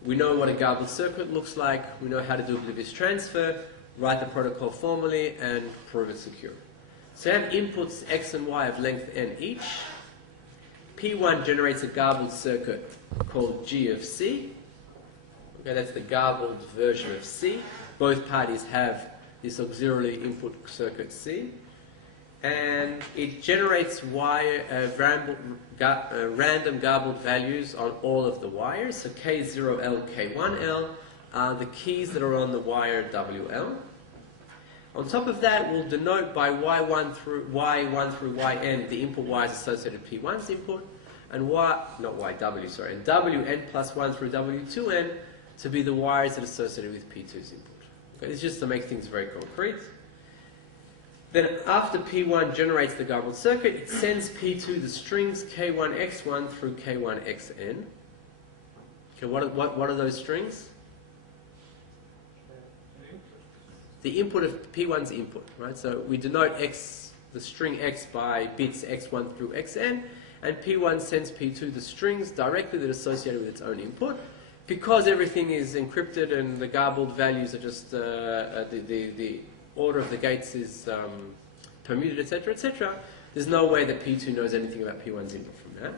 We know what a garbled circuit looks like. We know how to do oblivious transfer, write the protocol formally, and prove it secure. So I have inputs x and y of length n each. P1 generates a garbled circuit called G of C. Okay, that's the garbled version of C. Both parties have this auxiliary input circuit C. And it generates random garbled values on all of the wires. So K0L, K1L are the keys that are on the wire WL. On top of that, we'll denote by Y1 through Yn the input wires associated with P1's input, and and Wn plus 1 through W2n to be the wires that are associated with P2's input. Okay, this is just to make things very concrete. Then after P1 generates the garbled circuit, it sends P2 the strings K1x1 through K1xn. Okay, what are those strings? The input of P1's input, right? So we denote the string x by bits x1 through xn, and P1 sends P2 the strings directly that are associated with its own input. Because everything is encrypted and the garbled values are just the order of the gates is permuted, etc., there's no way that P2 knows anything about P1's input from that.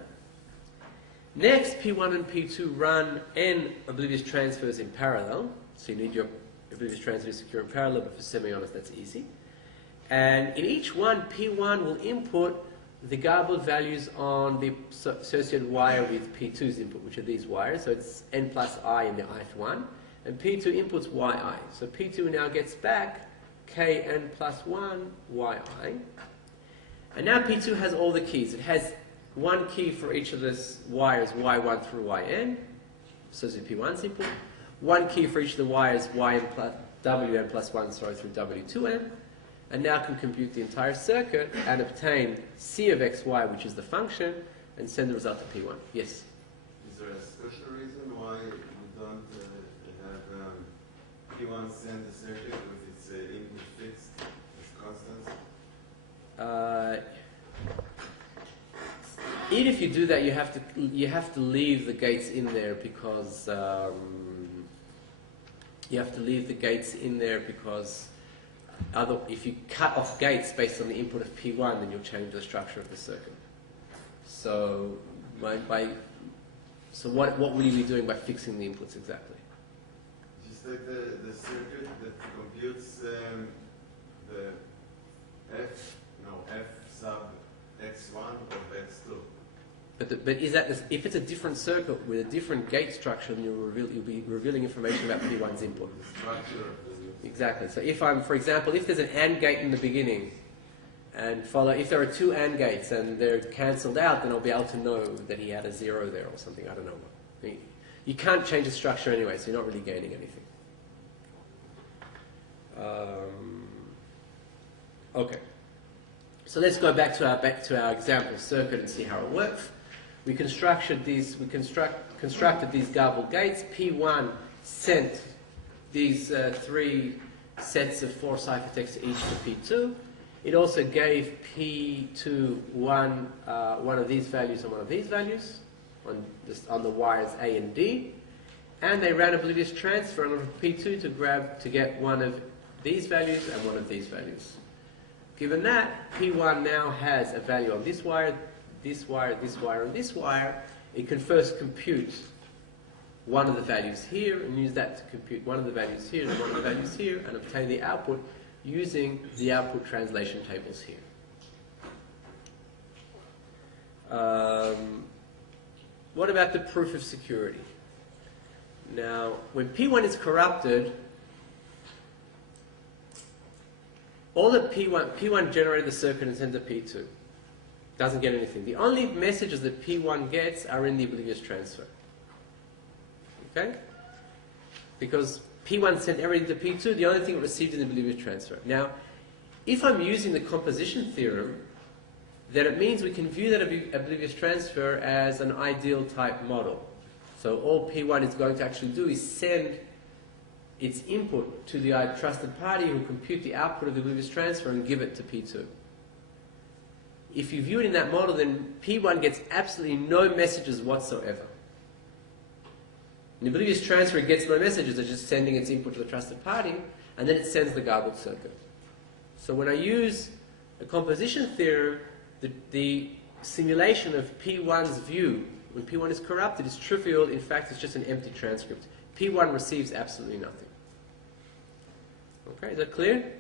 Next, P1 and P2 run n oblivious transfers in parallel. So you need your oblivious transfer to secure in parallel, but for semi-honest, that's easy. And in each one, P1 will input the garbled values on the associated wire with P2's input, which are these wires. So it's n plus I in the ith one. And P2 inputs yi. So P2 now gets back kn plus 1 yi. And now P2 has all the keys. It has one key for each of these wires, y1 through yn, associated with P1's input. One key for each of the wires, wn plus 1 through w2n. And now can compute the entire circuit and obtain c of xy, which is the function, and send the result to P1. Yes? Is there a special reason why we don't have P1 send the circuit with its input fixed as constants? Even if you do that, you have to leave the gates in there because if you cut off gates based on the input of P1, then you'll change the structure of the circuit. So, what will you be doing by fixing the inputs exactly? Just like the circuit that computes the f sub x1 of x2. But is that if it's a different circuit with a different gate structure, then you'll be revealing information about P1's input. Structure. Exactly. So if for example, if there's an AND gate in the beginning, and if there are two AND gates and they're cancelled out, then I'll be able to know that he had a 0 there or something. I don't know. You can't change the structure anyway, so you're not really gaining anything. Okay. So let's go back to our example circuit and see how it works. We constructed these garbled gates. P1 sent these 3 sets of 4 ciphertexts each to P2. It also gave P2 one of these values and one of these values on the wires A and D, and they ran Oblivious transfer on P2 to get one of these values and one of these values. Given that, P1 now has a value on this wire, this wire, this wire, and this wire. It can first compute one of the values here and use that to compute one of the values here and one of the values here and obtain the output using the output translation tables here. What about the proof of security? Now, when P1 is corrupted, all that P1 generated the circuit and sent to P2. Doesn't get anything. The only messages that P1 gets are in the Oblivious transfer. Okay? Because P1 sent everything to P2, the only thing it received is the Oblivious transfer. Now, if I'm using the composition theorem, then it means we can view that Oblivious transfer as an ideal type model. So all P1 is going to actually do is send its input to the trusted party who will compute the output of the Oblivious transfer and give it to P2. If you view it in that model, then P1 gets absolutely no messages whatsoever. In the Oblivious transfer, it gets no messages. It's just sending its input to the trusted party, and then it sends the garbled circuit. So when I use a composition theorem, the simulation of P1's view, when P1 is corrupted, is trivial. In fact, it's just an empty transcript. P1 receives absolutely nothing. Okay, is that clear?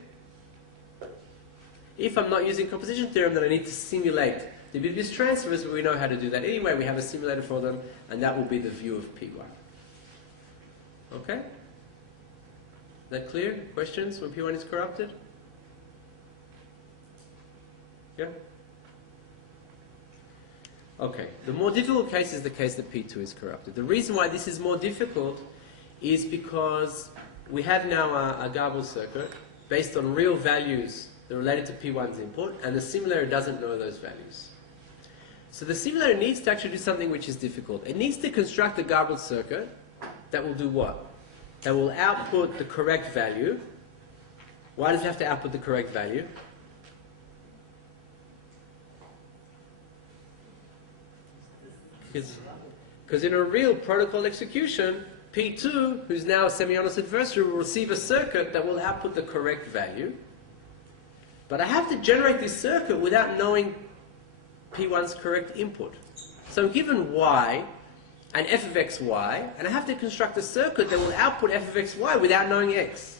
If I'm not using composition theorem, then I need to simulate the Oblivious transfers, but we know how to do that anyway. We have a simulator for them, and that will be the view of P1. Okay? Is that clear? Questions when P1 is corrupted? Yeah? Okay. The more difficult case is the case that P2 is corrupted. The reason why this is more difficult is because we have now a garbled circuit based on real values that are related to P1's input, and the simulator doesn't know those values. So the simulator needs to actually do something which is difficult. It needs to construct a garbled circuit that will do what? That will output the correct value. Why does it have to output the correct value? Because in a real protocol execution, P2, who's now a semi-honest adversary, will receive a circuit that will output the correct value. But I have to generate this circuit without knowing P1's correct input. So I'm given y and f of xy, and I have to construct a circuit that will output f of xy without knowing x.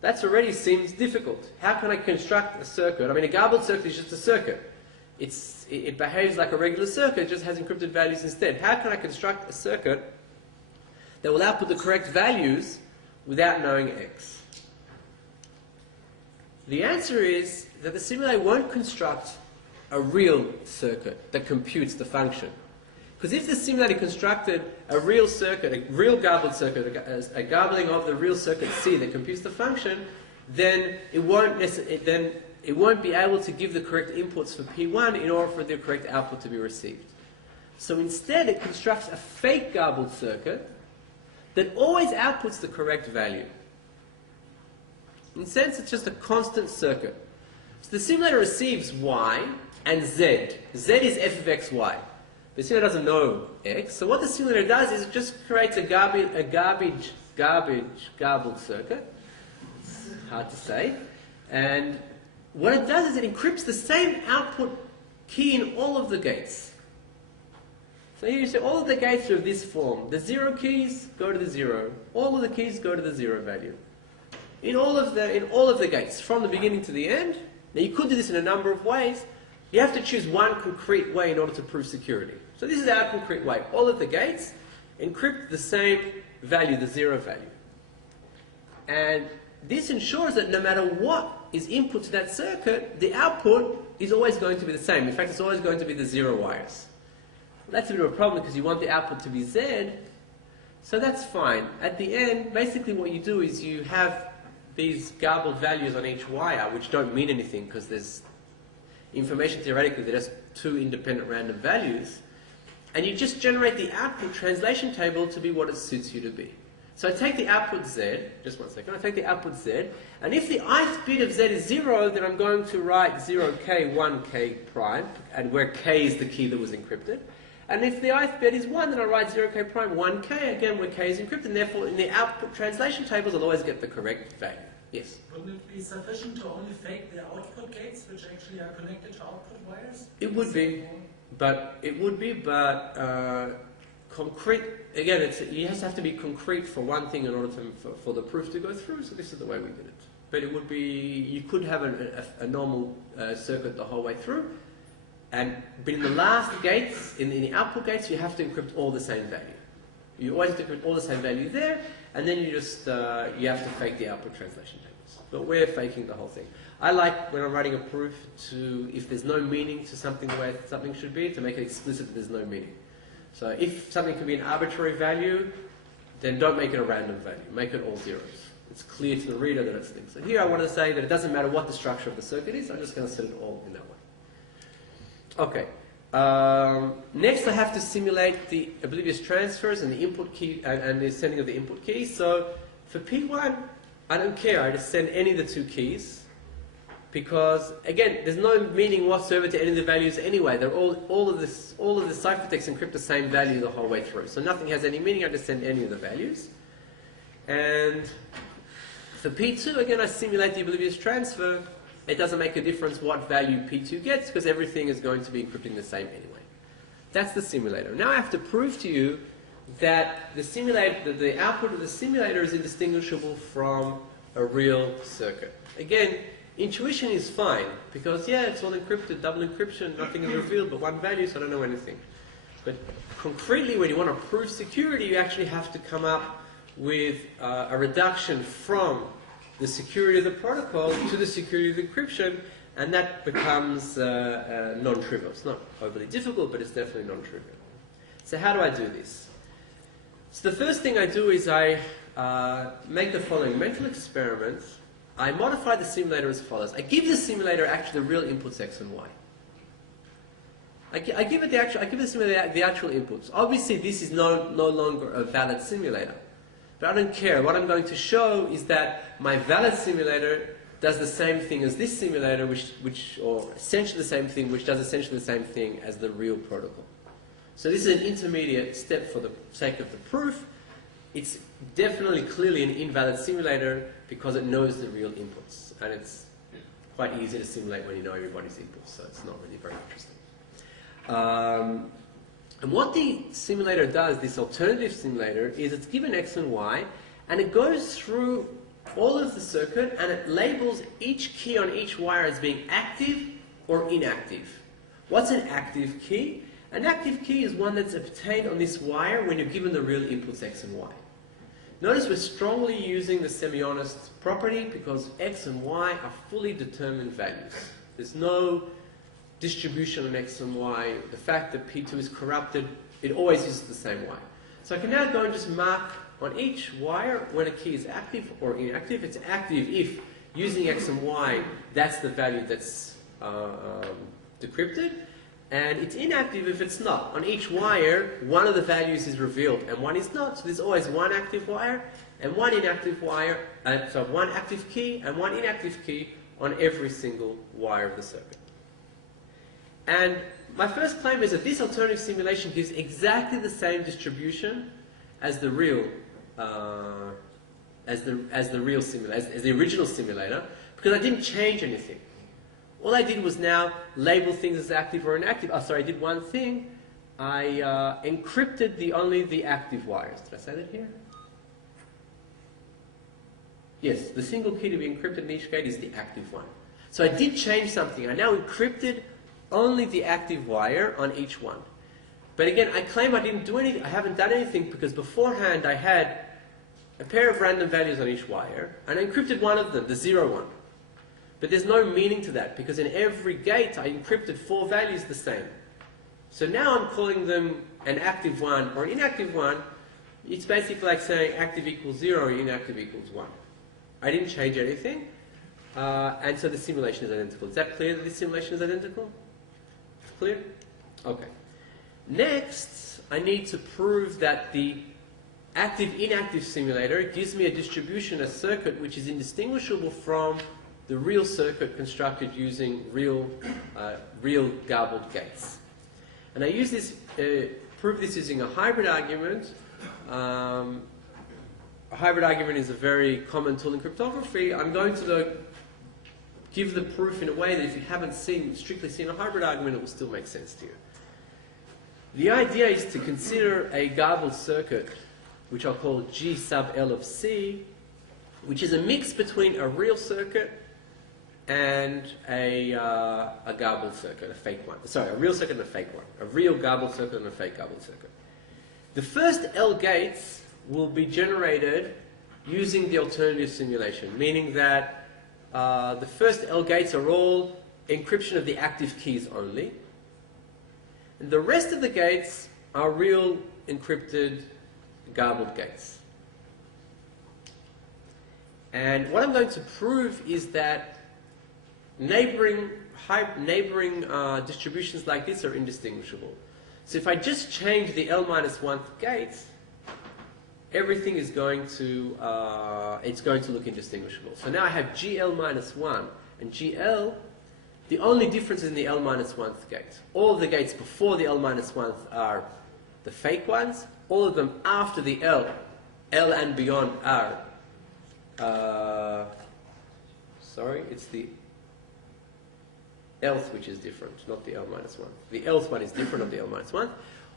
That already seems difficult. How can I construct a circuit? I mean, a garbled circuit is just a circuit. It behaves like a regular circuit, it just has encrypted values instead. How can I construct a circuit that will output the correct values without knowing x? The answer is that the simulator won't construct a real circuit that computes the function. Because if the simulator constructed a real circuit, a real garbled circuit, a garbling of the real circuit C that computes the function, then it won't be able to give the correct inputs for P1 in order for the correct output to be received. So instead it constructs a fake garbled circuit that always outputs the correct value. In a sense, it's just a constant circuit. So the simulator receives Y and Z. Z is f of xy. The simulator doesn't know x. So what the simulator does is it just creates a garbled circuit. It's hard to say. And what it does is it encrypts the same output key in all of the gates. So here you see all of the gates are of this form. The 0 keys go to the 0. All of the keys go to the 0 value. in all of the gates, from the beginning to the end. Now you could do this in a number of ways. You have to choose one concrete way in order to prove security. So this is our concrete way. All of the gates encrypt the same value, the 0 value. And this ensures that no matter what is input to that circuit, the output is always going to be the same. In fact, it's always going to be the 0 wires. That's a bit of a problem because you want the output to be Z, so that's fine. At the end, basically what you do is you have these garbled values on each wire, which don't mean anything because there's information theoretically that has 2 independent random values, and you just generate the output translation table to be what it suits you to be. So I take the output Z, just one second, I take the output Z, and if the ith bit of Z is 0, then I'm going to write 0k, 1k prime, and where k is the key that was encrypted. And if the ith bit is 1, then I write 0k prime, 1k, again where k is encrypted, and therefore in the output translation tables I'll always get the correct value. Yes? Wouldn't it be sufficient to only fake the output gates, which actually are connected to output wires? It would be, but concrete, again, it has to be concrete for one thing in order for the proof to go through, so this is the way we did it. But it would be, you could have a normal circuit the whole way through, but in the last gates, in the output gates, you have to encrypt all the same value. You always have to encrypt all the same value there, and then you just, you have to fake the output translation tables. But we're faking the whole thing. I like, when I'm writing a proof, to, if there's no meaning to something the way something should be, to make it explicit that there's no meaning. So if something can be an arbitrary value, then don't make it a random value. Make it all zeros. It's clear to the reader that it's things. So here I want to say that it doesn't matter what the structure of the circuit is, I'm just going to set it all in that way. Okay. Next I have to simulate the oblivious transfers and the input key and the sending of the input keys. So for P1, I don't care. I just send any of the 2 keys because again, there's no meaning whatsoever to any of the values anyway. They're all of the ciphertexts encrypt the same value the whole way through. So nothing has any meaning. I just send any of the values. And for P2, again, I simulate the oblivious transfer. It doesn't make a difference what value P2 gets because everything is going to be encrypting the same anyway. That's the simulator. Now I have to prove to you that the output of the simulator is indistinguishable from a real circuit. Again, intuition is fine because yeah, it's all encrypted, double encryption, nothing is revealed but one value, so I don't know anything. But concretely, when you want to prove security, you actually have to come up with a reduction from the security of the protocol to the security of the encryption, and that becomes non-trivial. It's not overly difficult, but it's definitely non-trivial. So how do I do this? So the first thing I do is I make the following mental experiment. I modify the simulator as follows. I give the simulator actually the real inputs x and y. I give the simulator the actual inputs. Obviously, this is no longer a valid simulator. But I don't care. What I'm going to show is that my valid simulator does the same thing as this simulator, or essentially the same thing, which does essentially the same thing as the real protocol. So this is an intermediate step for the sake of the proof. It's definitely clearly an invalid simulator because it knows the real inputs. And it's quite easy to simulate when you know everybody's inputs, so it's not really very interesting. And what the simulator does, this alternative simulator, is it's given x and y, and it goes through all of the circuit, and it labels each key on each wire as being active or inactive. What's an active key? An active key is one that's obtained on this wire when you're given the real inputs x and y. Notice we're strongly using the semi-honest property because x and y are fully determined values. There's no distribution on x and y. The fact that P2 is corrupted, it always uses the same y. So I can now go and just mark on each wire when a key is active or inactive. It's active if, using x and y, that's the value that's decrypted. And it's inactive if it's not. On each wire, one of the values is revealed and one is not. So there's always one active wire and one inactive wire, so one active key and one inactive key on every single wire of the circuit. And my first claim is that this alternative simulation gives exactly the same distribution as the real, as the original simulator, because I didn't change anything. All I did was now label things as active or inactive. Oh, sorry, I did one thing. I encrypted only the active wires. Did I say that here? Yes, the single key to be encrypted in each gate is the active one. So I did change something. I now encrypted only the active wire on each one. But again, I claim I didn't do anything. I haven't done anything because beforehand I had a pair of random values on each wire, and I encrypted one of them, the 0 one. But there's no meaning to that because in every gate I encrypted 4 values the same. So now I'm calling them an active one or an inactive one. It's basically like saying active equals 0 or inactive equals 1. I didn't change anything, and so the simulation is identical. Is that clear that this simulation is identical? Clear? Okay. Next, I need to prove that the active-inactive simulator gives me a distribution, a circuit, which is indistinguishable from the real circuit constructed using real garbled gates. And I use this, prove this using a hybrid argument. A hybrid argument is a very common tool in cryptography. I'm going to give the proof in a way that if you haven't strictly seen a hybrid argument, it will still make sense to you. The idea is to consider a garbled circuit, which I'll call G sub L of C, which is a mix between a real circuit and a garbled circuit, a fake one. Sorry, a real circuit and a fake one. A real garbled circuit and a fake garbled circuit. The first L gates will be generated using the alternative simulation, meaning that the first L gates are all encryption of the active keys only. And the rest of the gates are real encrypted garbled gates. And what I'm going to prove is that neighboring distributions like this are indistinguishable. So if I just change the L-1th gate, everything is going to look indistinguishable. So now I have GL-1 and GL. The only difference is in the L-1th gate. All of the gates before the L-1 are the fake ones. All of them after the L and beyond are, it's the Lth which is different, not the L-1. The Lth one is different of the L-1.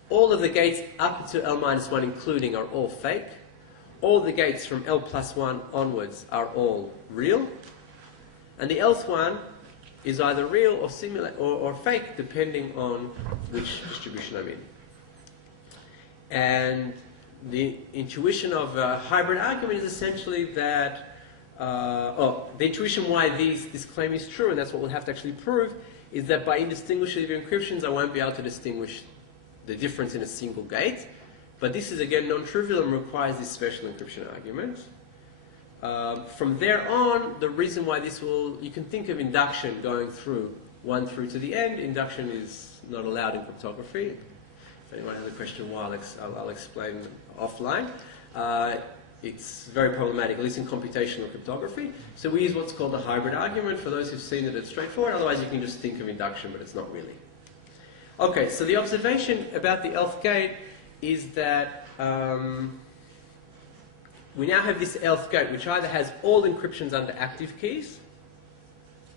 All of the gates up to L-1 including are all fake. All the gates from L+1 onwards are all real. And the Lth one is either real or similar or fake depending on which distribution I'm in. And the intuition of a hybrid argument is essentially that, the intuition why this claim is true, and that's what we'll have to actually prove, is that by indistinguishable encryptions I won't be able to distinguish the difference in a single gate. But this is again non-trivial and requires this special encryption argument. From there on, the reason why you can think of induction going through 1 through to the end. Induction is not allowed in cryptography. If anyone has a question, I'll explain offline. It's very problematic, at least in computational cryptography. So we use what's called a hybrid argument. For those who've seen it, it's straightforward. Otherwise, you can just think of induction, but it's not really. Okay, so the observation about the Lth gate is that we now have this Lth gate, which either has all encryptions under active keys,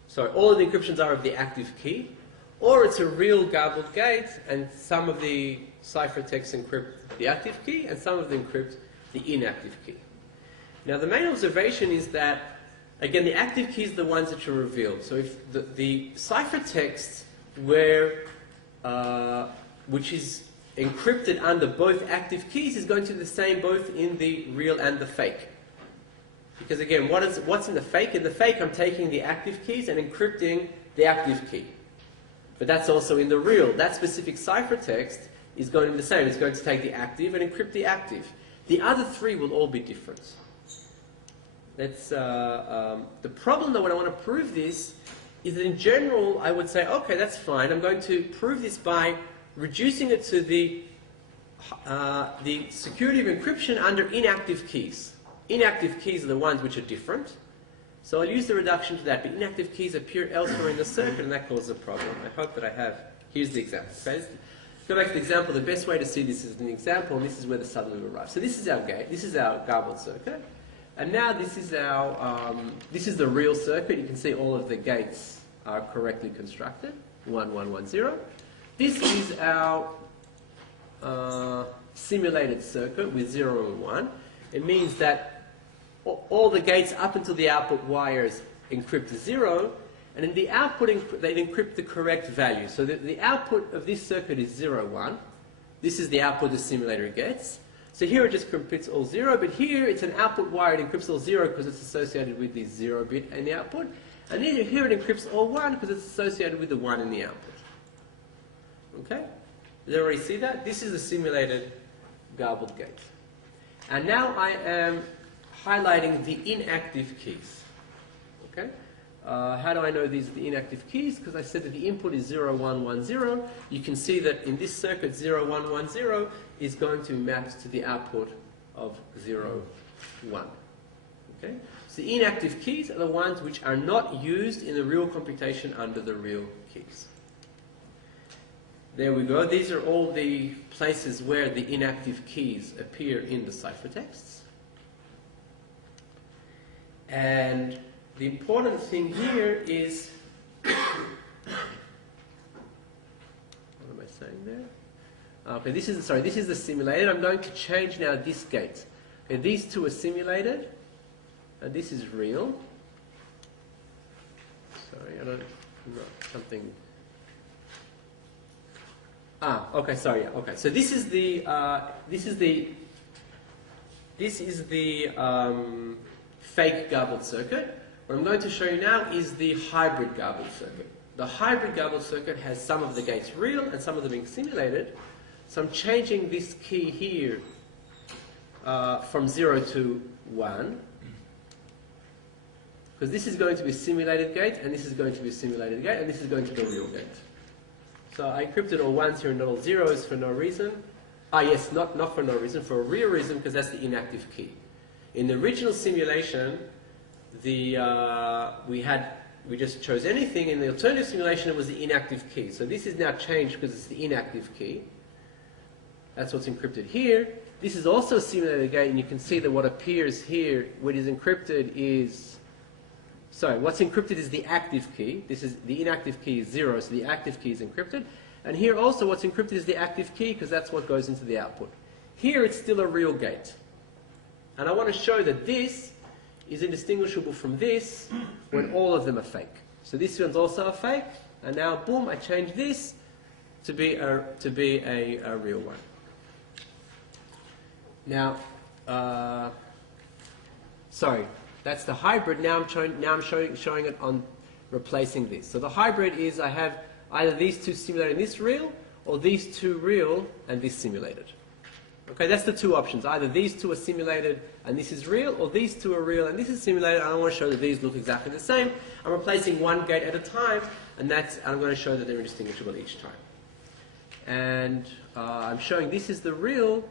so all of the encryptions are of the active key, or it's a real garbled gate, and some of the ciphertexts encrypt the active key, and some of them encrypt the inactive key. Now, the main observation is that, again, the active keys are the ones that are revealed. So if the ciphertext which is encrypted under both active keys is going to be the same both in the real and the fake. Because again, what's in the fake? In the fake, I'm taking the active keys and encrypting the active key. But that's also in the real. That specific ciphertext is going to be the same. It's going to take the active and encrypt the active. The other three will all be different. That's the problem, though, when I want to prove this, is that in general, I would say, okay, that's fine. I'm going to prove this by reducing it to the security of encryption under inactive keys. Inactive keys are the ones which are different. So I'll use the reduction to that, but inactive keys appear elsewhere in the circuit, and that causes a problem. I hope that I have... Here's the example. Okay? Go back to the example. The best way to see this is an example, and this is where the subloop arrives. So this is our gate. This is our garbled circuit. And now this is our... this is the real circuit. You can see all of the gates are correctly constructed. 1, 1, 1, 0. This is our simulated circuit with 0 and 1. It means that all the gates up until the output wires encrypt to 0, and in the output they encrypt the correct value. So the output of this circuit is 0, 1. This is the output the simulator gets. So here it just encrypts all 0, but here it's an output wire, it encrypts all 0 because it's associated with the 0 bit in the output. And here it encrypts all 1 because it's associated with the 1 in the output. Okay? Did you already see that? This is the simulated garbled gate. And now I am highlighting the inactive keys. Okay? How do I know these are the inactive keys? Because I said that the input is 0, 1, 1, 0. You can see that in this circuit 0, 1, 1, 0 is going to map to the output of 0, 1. Okay? So the inactive keys are the ones which are not used in the real computation under the real keys. There we go. These are all the places where the inactive keys appear in the ciphertexts. And the important thing here is, what am I saying there? Okay, this is the simulated. I'm going to change now this gate. Okay, these two are simulated, and this is real. Sorry, something. Okay, sorry, yeah, okay. So this is the fake garbled circuit. What I'm going to show you now is the hybrid garbled circuit. The hybrid garbled circuit has some of the gates real and some of them being simulated. So I'm changing this key here from 0 to 1. Because this is going to be a simulated gate, and this is going to be a simulated gate, and this is going to be a real gate. So I encrypted all 1s here and all 0s for no reason. Yes, not for no reason, for a real reason, because that's the inactive key. In the original simulation, we just chose anything. In the alternative simulation, it was the inactive key. So this is now changed because it's the inactive key. That's what's encrypted here. This is also a simulated gate, and you can see that what appears here, what is encrypted is... Sorry, what's encrypted is the active key. This is the inactive key is 0, so the active key is encrypted. And here also what's encrypted is the active key, because that's what goes into the output. Here it's still a real gate. And I want to show that this is indistinguishable from this when all of them are fake. So this one's also a fake, and now boom, I change this to be a real one. Now, sorry, that's the hybrid. Now I'm showing it on replacing this. So the hybrid is I have either these two simulated and this real, or these two real and this simulated. Okay, that's the two options. Either these two are simulated and this is real, or these two are real and this is simulated. I don't want to show that these look exactly the same. I'm replacing one gate at a time, and I'm going to show that they're indistinguishable each time. And I'm showing this is the real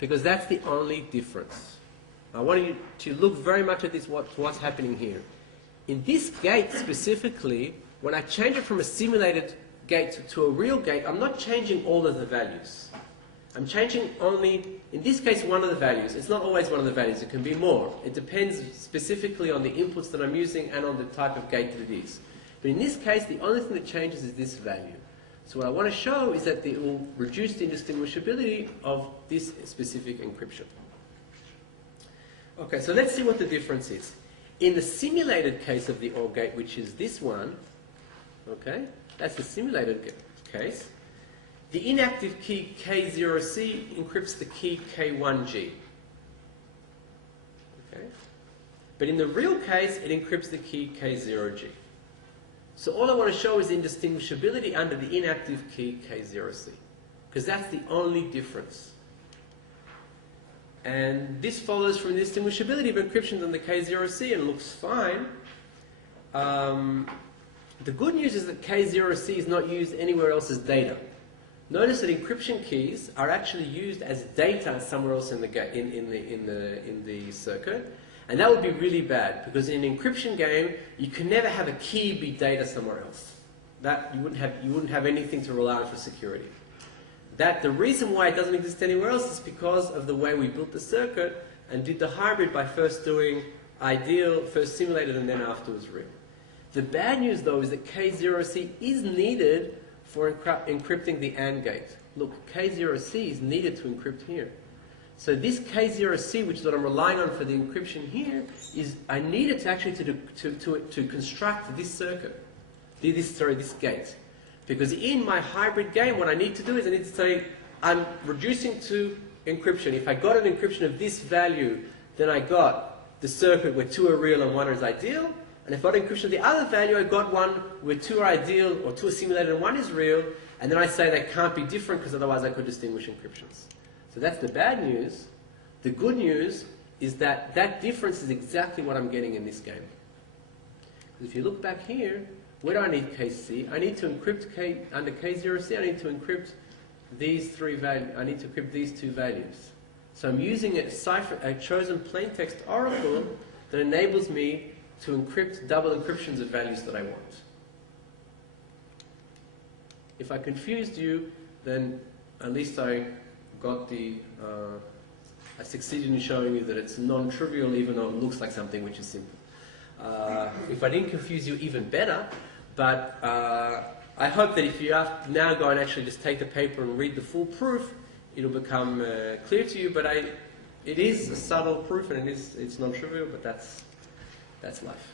because that's the only difference. I want you to look very much at this, what's happening here. In this gate specifically, when I change it from a simulated gate to a real gate, I'm not changing all of the values. I'm changing only, in this case, one of the values. It's not always one of the values. It can be more. It depends specifically on the inputs that I'm using and on the type of gate that it is. But in this case, the only thing that changes is this value. So what I want to show is that it will reduce the indistinguishability of this specific encryption. Okay, so let's see what the difference is. In the simulated case of the OR gate, which is this one, okay, that's the simulated case, the inactive key K0C encrypts the key K1G. Okay? But in the real case, it encrypts the key K0G. So all I want to show is indistinguishability under the inactive key K0C, because that's the only difference. And this follows from the distinguishability of encryptions on the K0C and looks fine. The good news is that K0C is not used anywhere else as data. Notice that encryption keys are actually used as data somewhere else in the circuit, and that would be really bad because in an encryption game you can never have a key be data somewhere else. That you wouldn't have anything to rely on for security. The reason why it doesn't exist anywhere else is because of the way we built the circuit and did the hybrid by first doing ideal, first simulated, and then afterwards real. The bad news though is that K0C is needed for encrypting the AND gate. Look, K0C is needed to encrypt here. So this K0C, which is what I'm relying on for the encryption here, is I need it to actually to construct this circuit, this gate. Because in my hybrid game, what I need to do is I need to say, I'm reducing to encryption. If I got an encryption of this value, then I got the circuit where 2 are real and 1 is ideal. And if I got encryption of the other value, I got one where 2 are ideal or 2 are simulated and 1 is real. And then I say they can't be different because otherwise I could distinguish encryptions. So that's the bad news. The good news is that that difference is exactly what I'm getting in this game. If you look back here, where do I need KC? I need to encrypt under K0C, I need to encrypt these 3 values. I need to encrypt these 2 values. So I'm using a chosen plaintext oracle that enables me to encrypt double encryptions of values that I want. If I confused you, then at least I got I succeeded in showing you that it's non-trivial even though it looks like something which is simple. If I didn't confuse you, even better, but I hope that if you now go and actually just take the paper and read the full proof, it'll become clear to you, but it is a subtle proof and it's non-trivial, but that's life.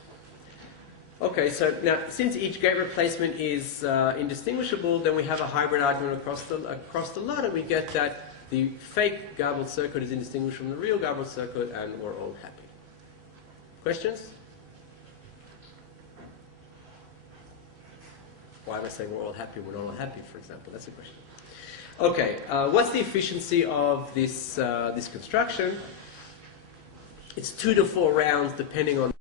Okay, so now since each gate replacement is indistinguishable, then we have a hybrid argument across the lot, and we get that the fake garbled circuit is indistinguishable from the real garbled circuit, and we're all happy. Questions? Why am I saying we're all happy? We're not all happy, for example. That's a question. Okay, what's the efficiency of this construction? It's 2 to 4 rounds, depending on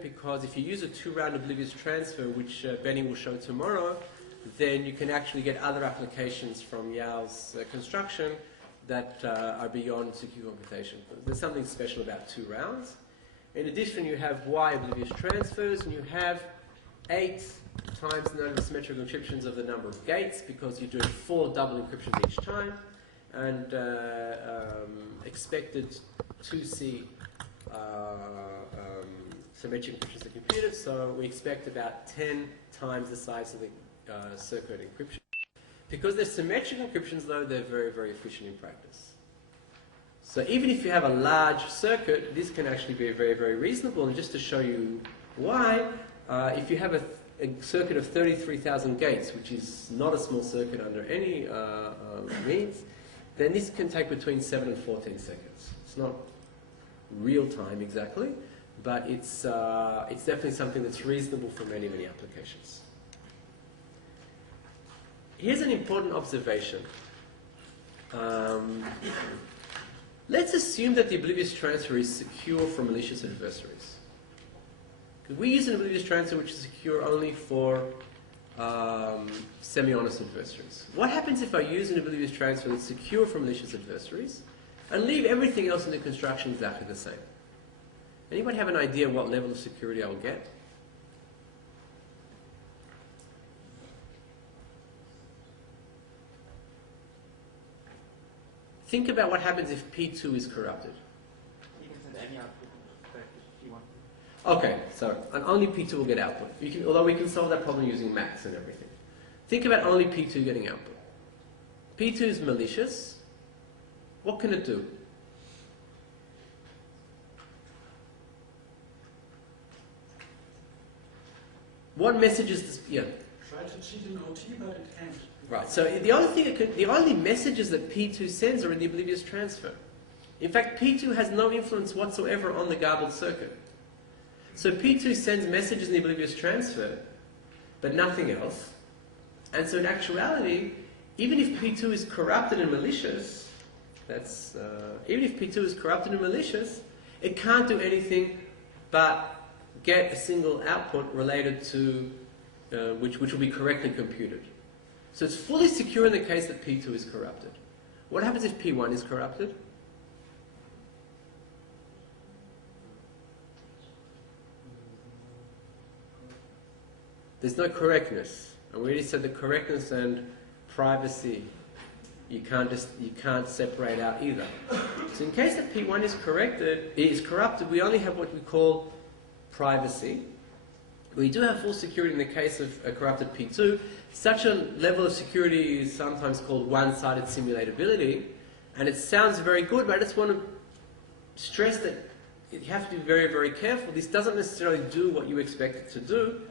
because if you use a 2-round oblivious transfer, which Benny will show tomorrow, then you can actually get other applications from Yao's construction that are beyond secure computation. There's something special about 2 rounds. In addition, you have Y oblivious transfers, and you have 8 times the number of symmetric encryptions of the number of gates, because you're doing 4 double encryptions each time, and expected 2C symmetric encryptions are computed, so we expect about 10 times the size of the circuit encryption. Because they're symmetric encryptions, though, they're very, very efficient in practice. So even if you have a large circuit, this can actually be very, very reasonable. And just to show you why, if you have a circuit of 33,000 gates, which is not a small circuit under any means, then this can take between 7 and 14 seconds. It's not real time exactly, but it's definitely something that's reasonable for many, many applications. Here's an important observation. Let's assume that the oblivious transfer is secure from malicious adversaries. Because we use an oblivious transfer which is secure only for semi-honest adversaries. What happens if I use an oblivious transfer that's secure from malicious adversaries and leave everything else in the construction exactly the same? Anybody have an idea what level of security I will get? Think about what happens if P2 is corrupted. You can send any output if you want. Okay, so and only P2 will get output. Although we can solve that problem using maths and everything. Think about only P2 getting output. P2 is malicious. What can it do? What messages does... Yeah. Try to cheat in OT, but it can't. Right, so the only messages that P2 sends are in the oblivious transfer. In fact, P2 has no influence whatsoever on the garbled circuit. So P2 sends messages in the oblivious transfer, but nothing else. And so in actuality, even if P2 is corrupted and malicious, even if P2 is corrupted and malicious, it can't do anything but get a single output related to which will be correctly computed. So it's fully secure in the case that P2 is corrupted. What happens if P1 is corrupted? There's no correctness. And we already said the correctness and privacy, you can't separate out either. So in case that P1 is corrupted, we only have what we call privacy. We do have full security in the case of a corrupted P2. Such a level of security is sometimes called one-sided simulatability, and it sounds very good, but I just want to stress that you have to be very, very careful. This doesn't necessarily do what you expect it to do.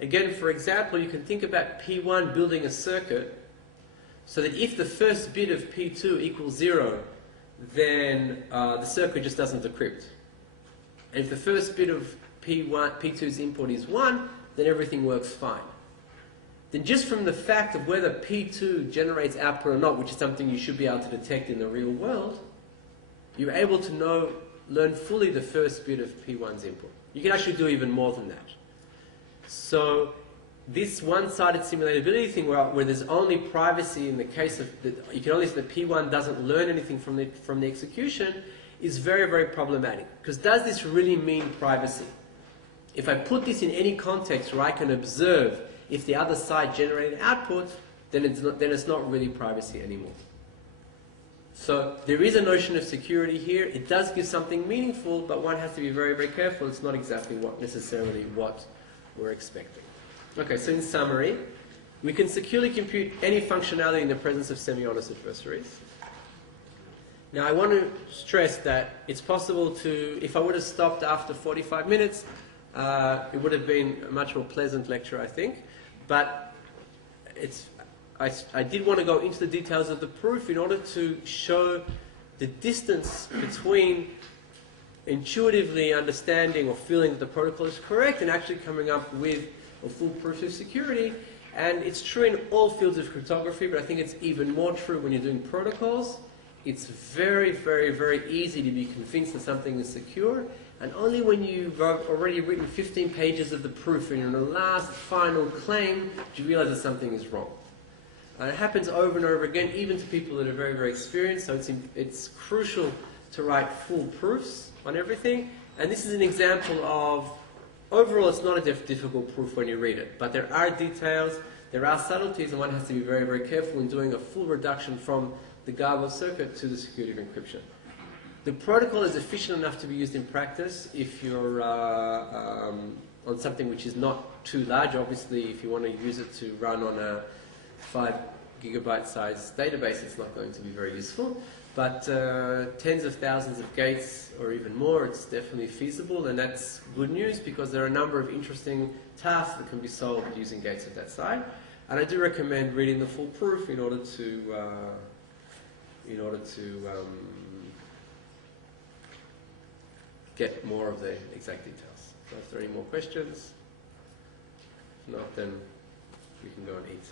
Again, for example, you can think about P1 building a circuit so that if the first bit of P2 equals 0, then the circuit just doesn't decrypt. And if the first bit of P2's input is 1, then everything works fine. Then just from the fact of whether P2 generates output or not, which is something you should be able to detect in the real world, you're able to learn fully the first bit of P1's input. You can actually do even more than that. So this one-sided simulatability thing where there's only privacy in the case of, you can only say that P1 doesn't learn anything from the execution is very, very problematic. Because does this really mean privacy? If I put this in any context where I can observe if the other side generated output, then it's not really privacy anymore. So there is a notion of security here. It does give something meaningful, but one has to be very, very careful. It's not exactly necessarily what we're expecting. Okay, so in summary, we can securely compute any functionality in the presence of semi-honest adversaries. Now I want to stress that it's possible to, if I would have stopped after 45 minutes, it would have been a much more pleasant lecture, I think. But I did want to go into the details of the proof in order to show the distance between intuitively understanding or feeling that the protocol is correct and actually coming up with a full proof of security. And it's true in all fields of cryptography, but I think it's even more true when you're doing protocols. It's very, very, very easy to be convinced that something is secure, and only when you've already written 15 pages of the proof and in the last final claim do you realize that something is wrong. It happens over and over again, even to people that are very, very experienced, so it's crucial to write full proofs on everything. And this is an example of, overall it's not a difficult proof when you read it, but there are details, there are subtleties, and one has to be very, very careful in doing a full reduction from the garbled circuit to the security of encryption. The protocol is efficient enough to be used in practice if you're on something which is not too large. Obviously, if you want to use it to run on a 5 gigabyte size database, it's not going to be very useful. But tens of thousands of gates or even more, it's definitely feasible, and that's good news because there are a number of interesting tasks that can be solved using gates of that size. And I do recommend reading the full proof in order to get more of the exact details. So if there are any more questions, if not, then we can go and eat.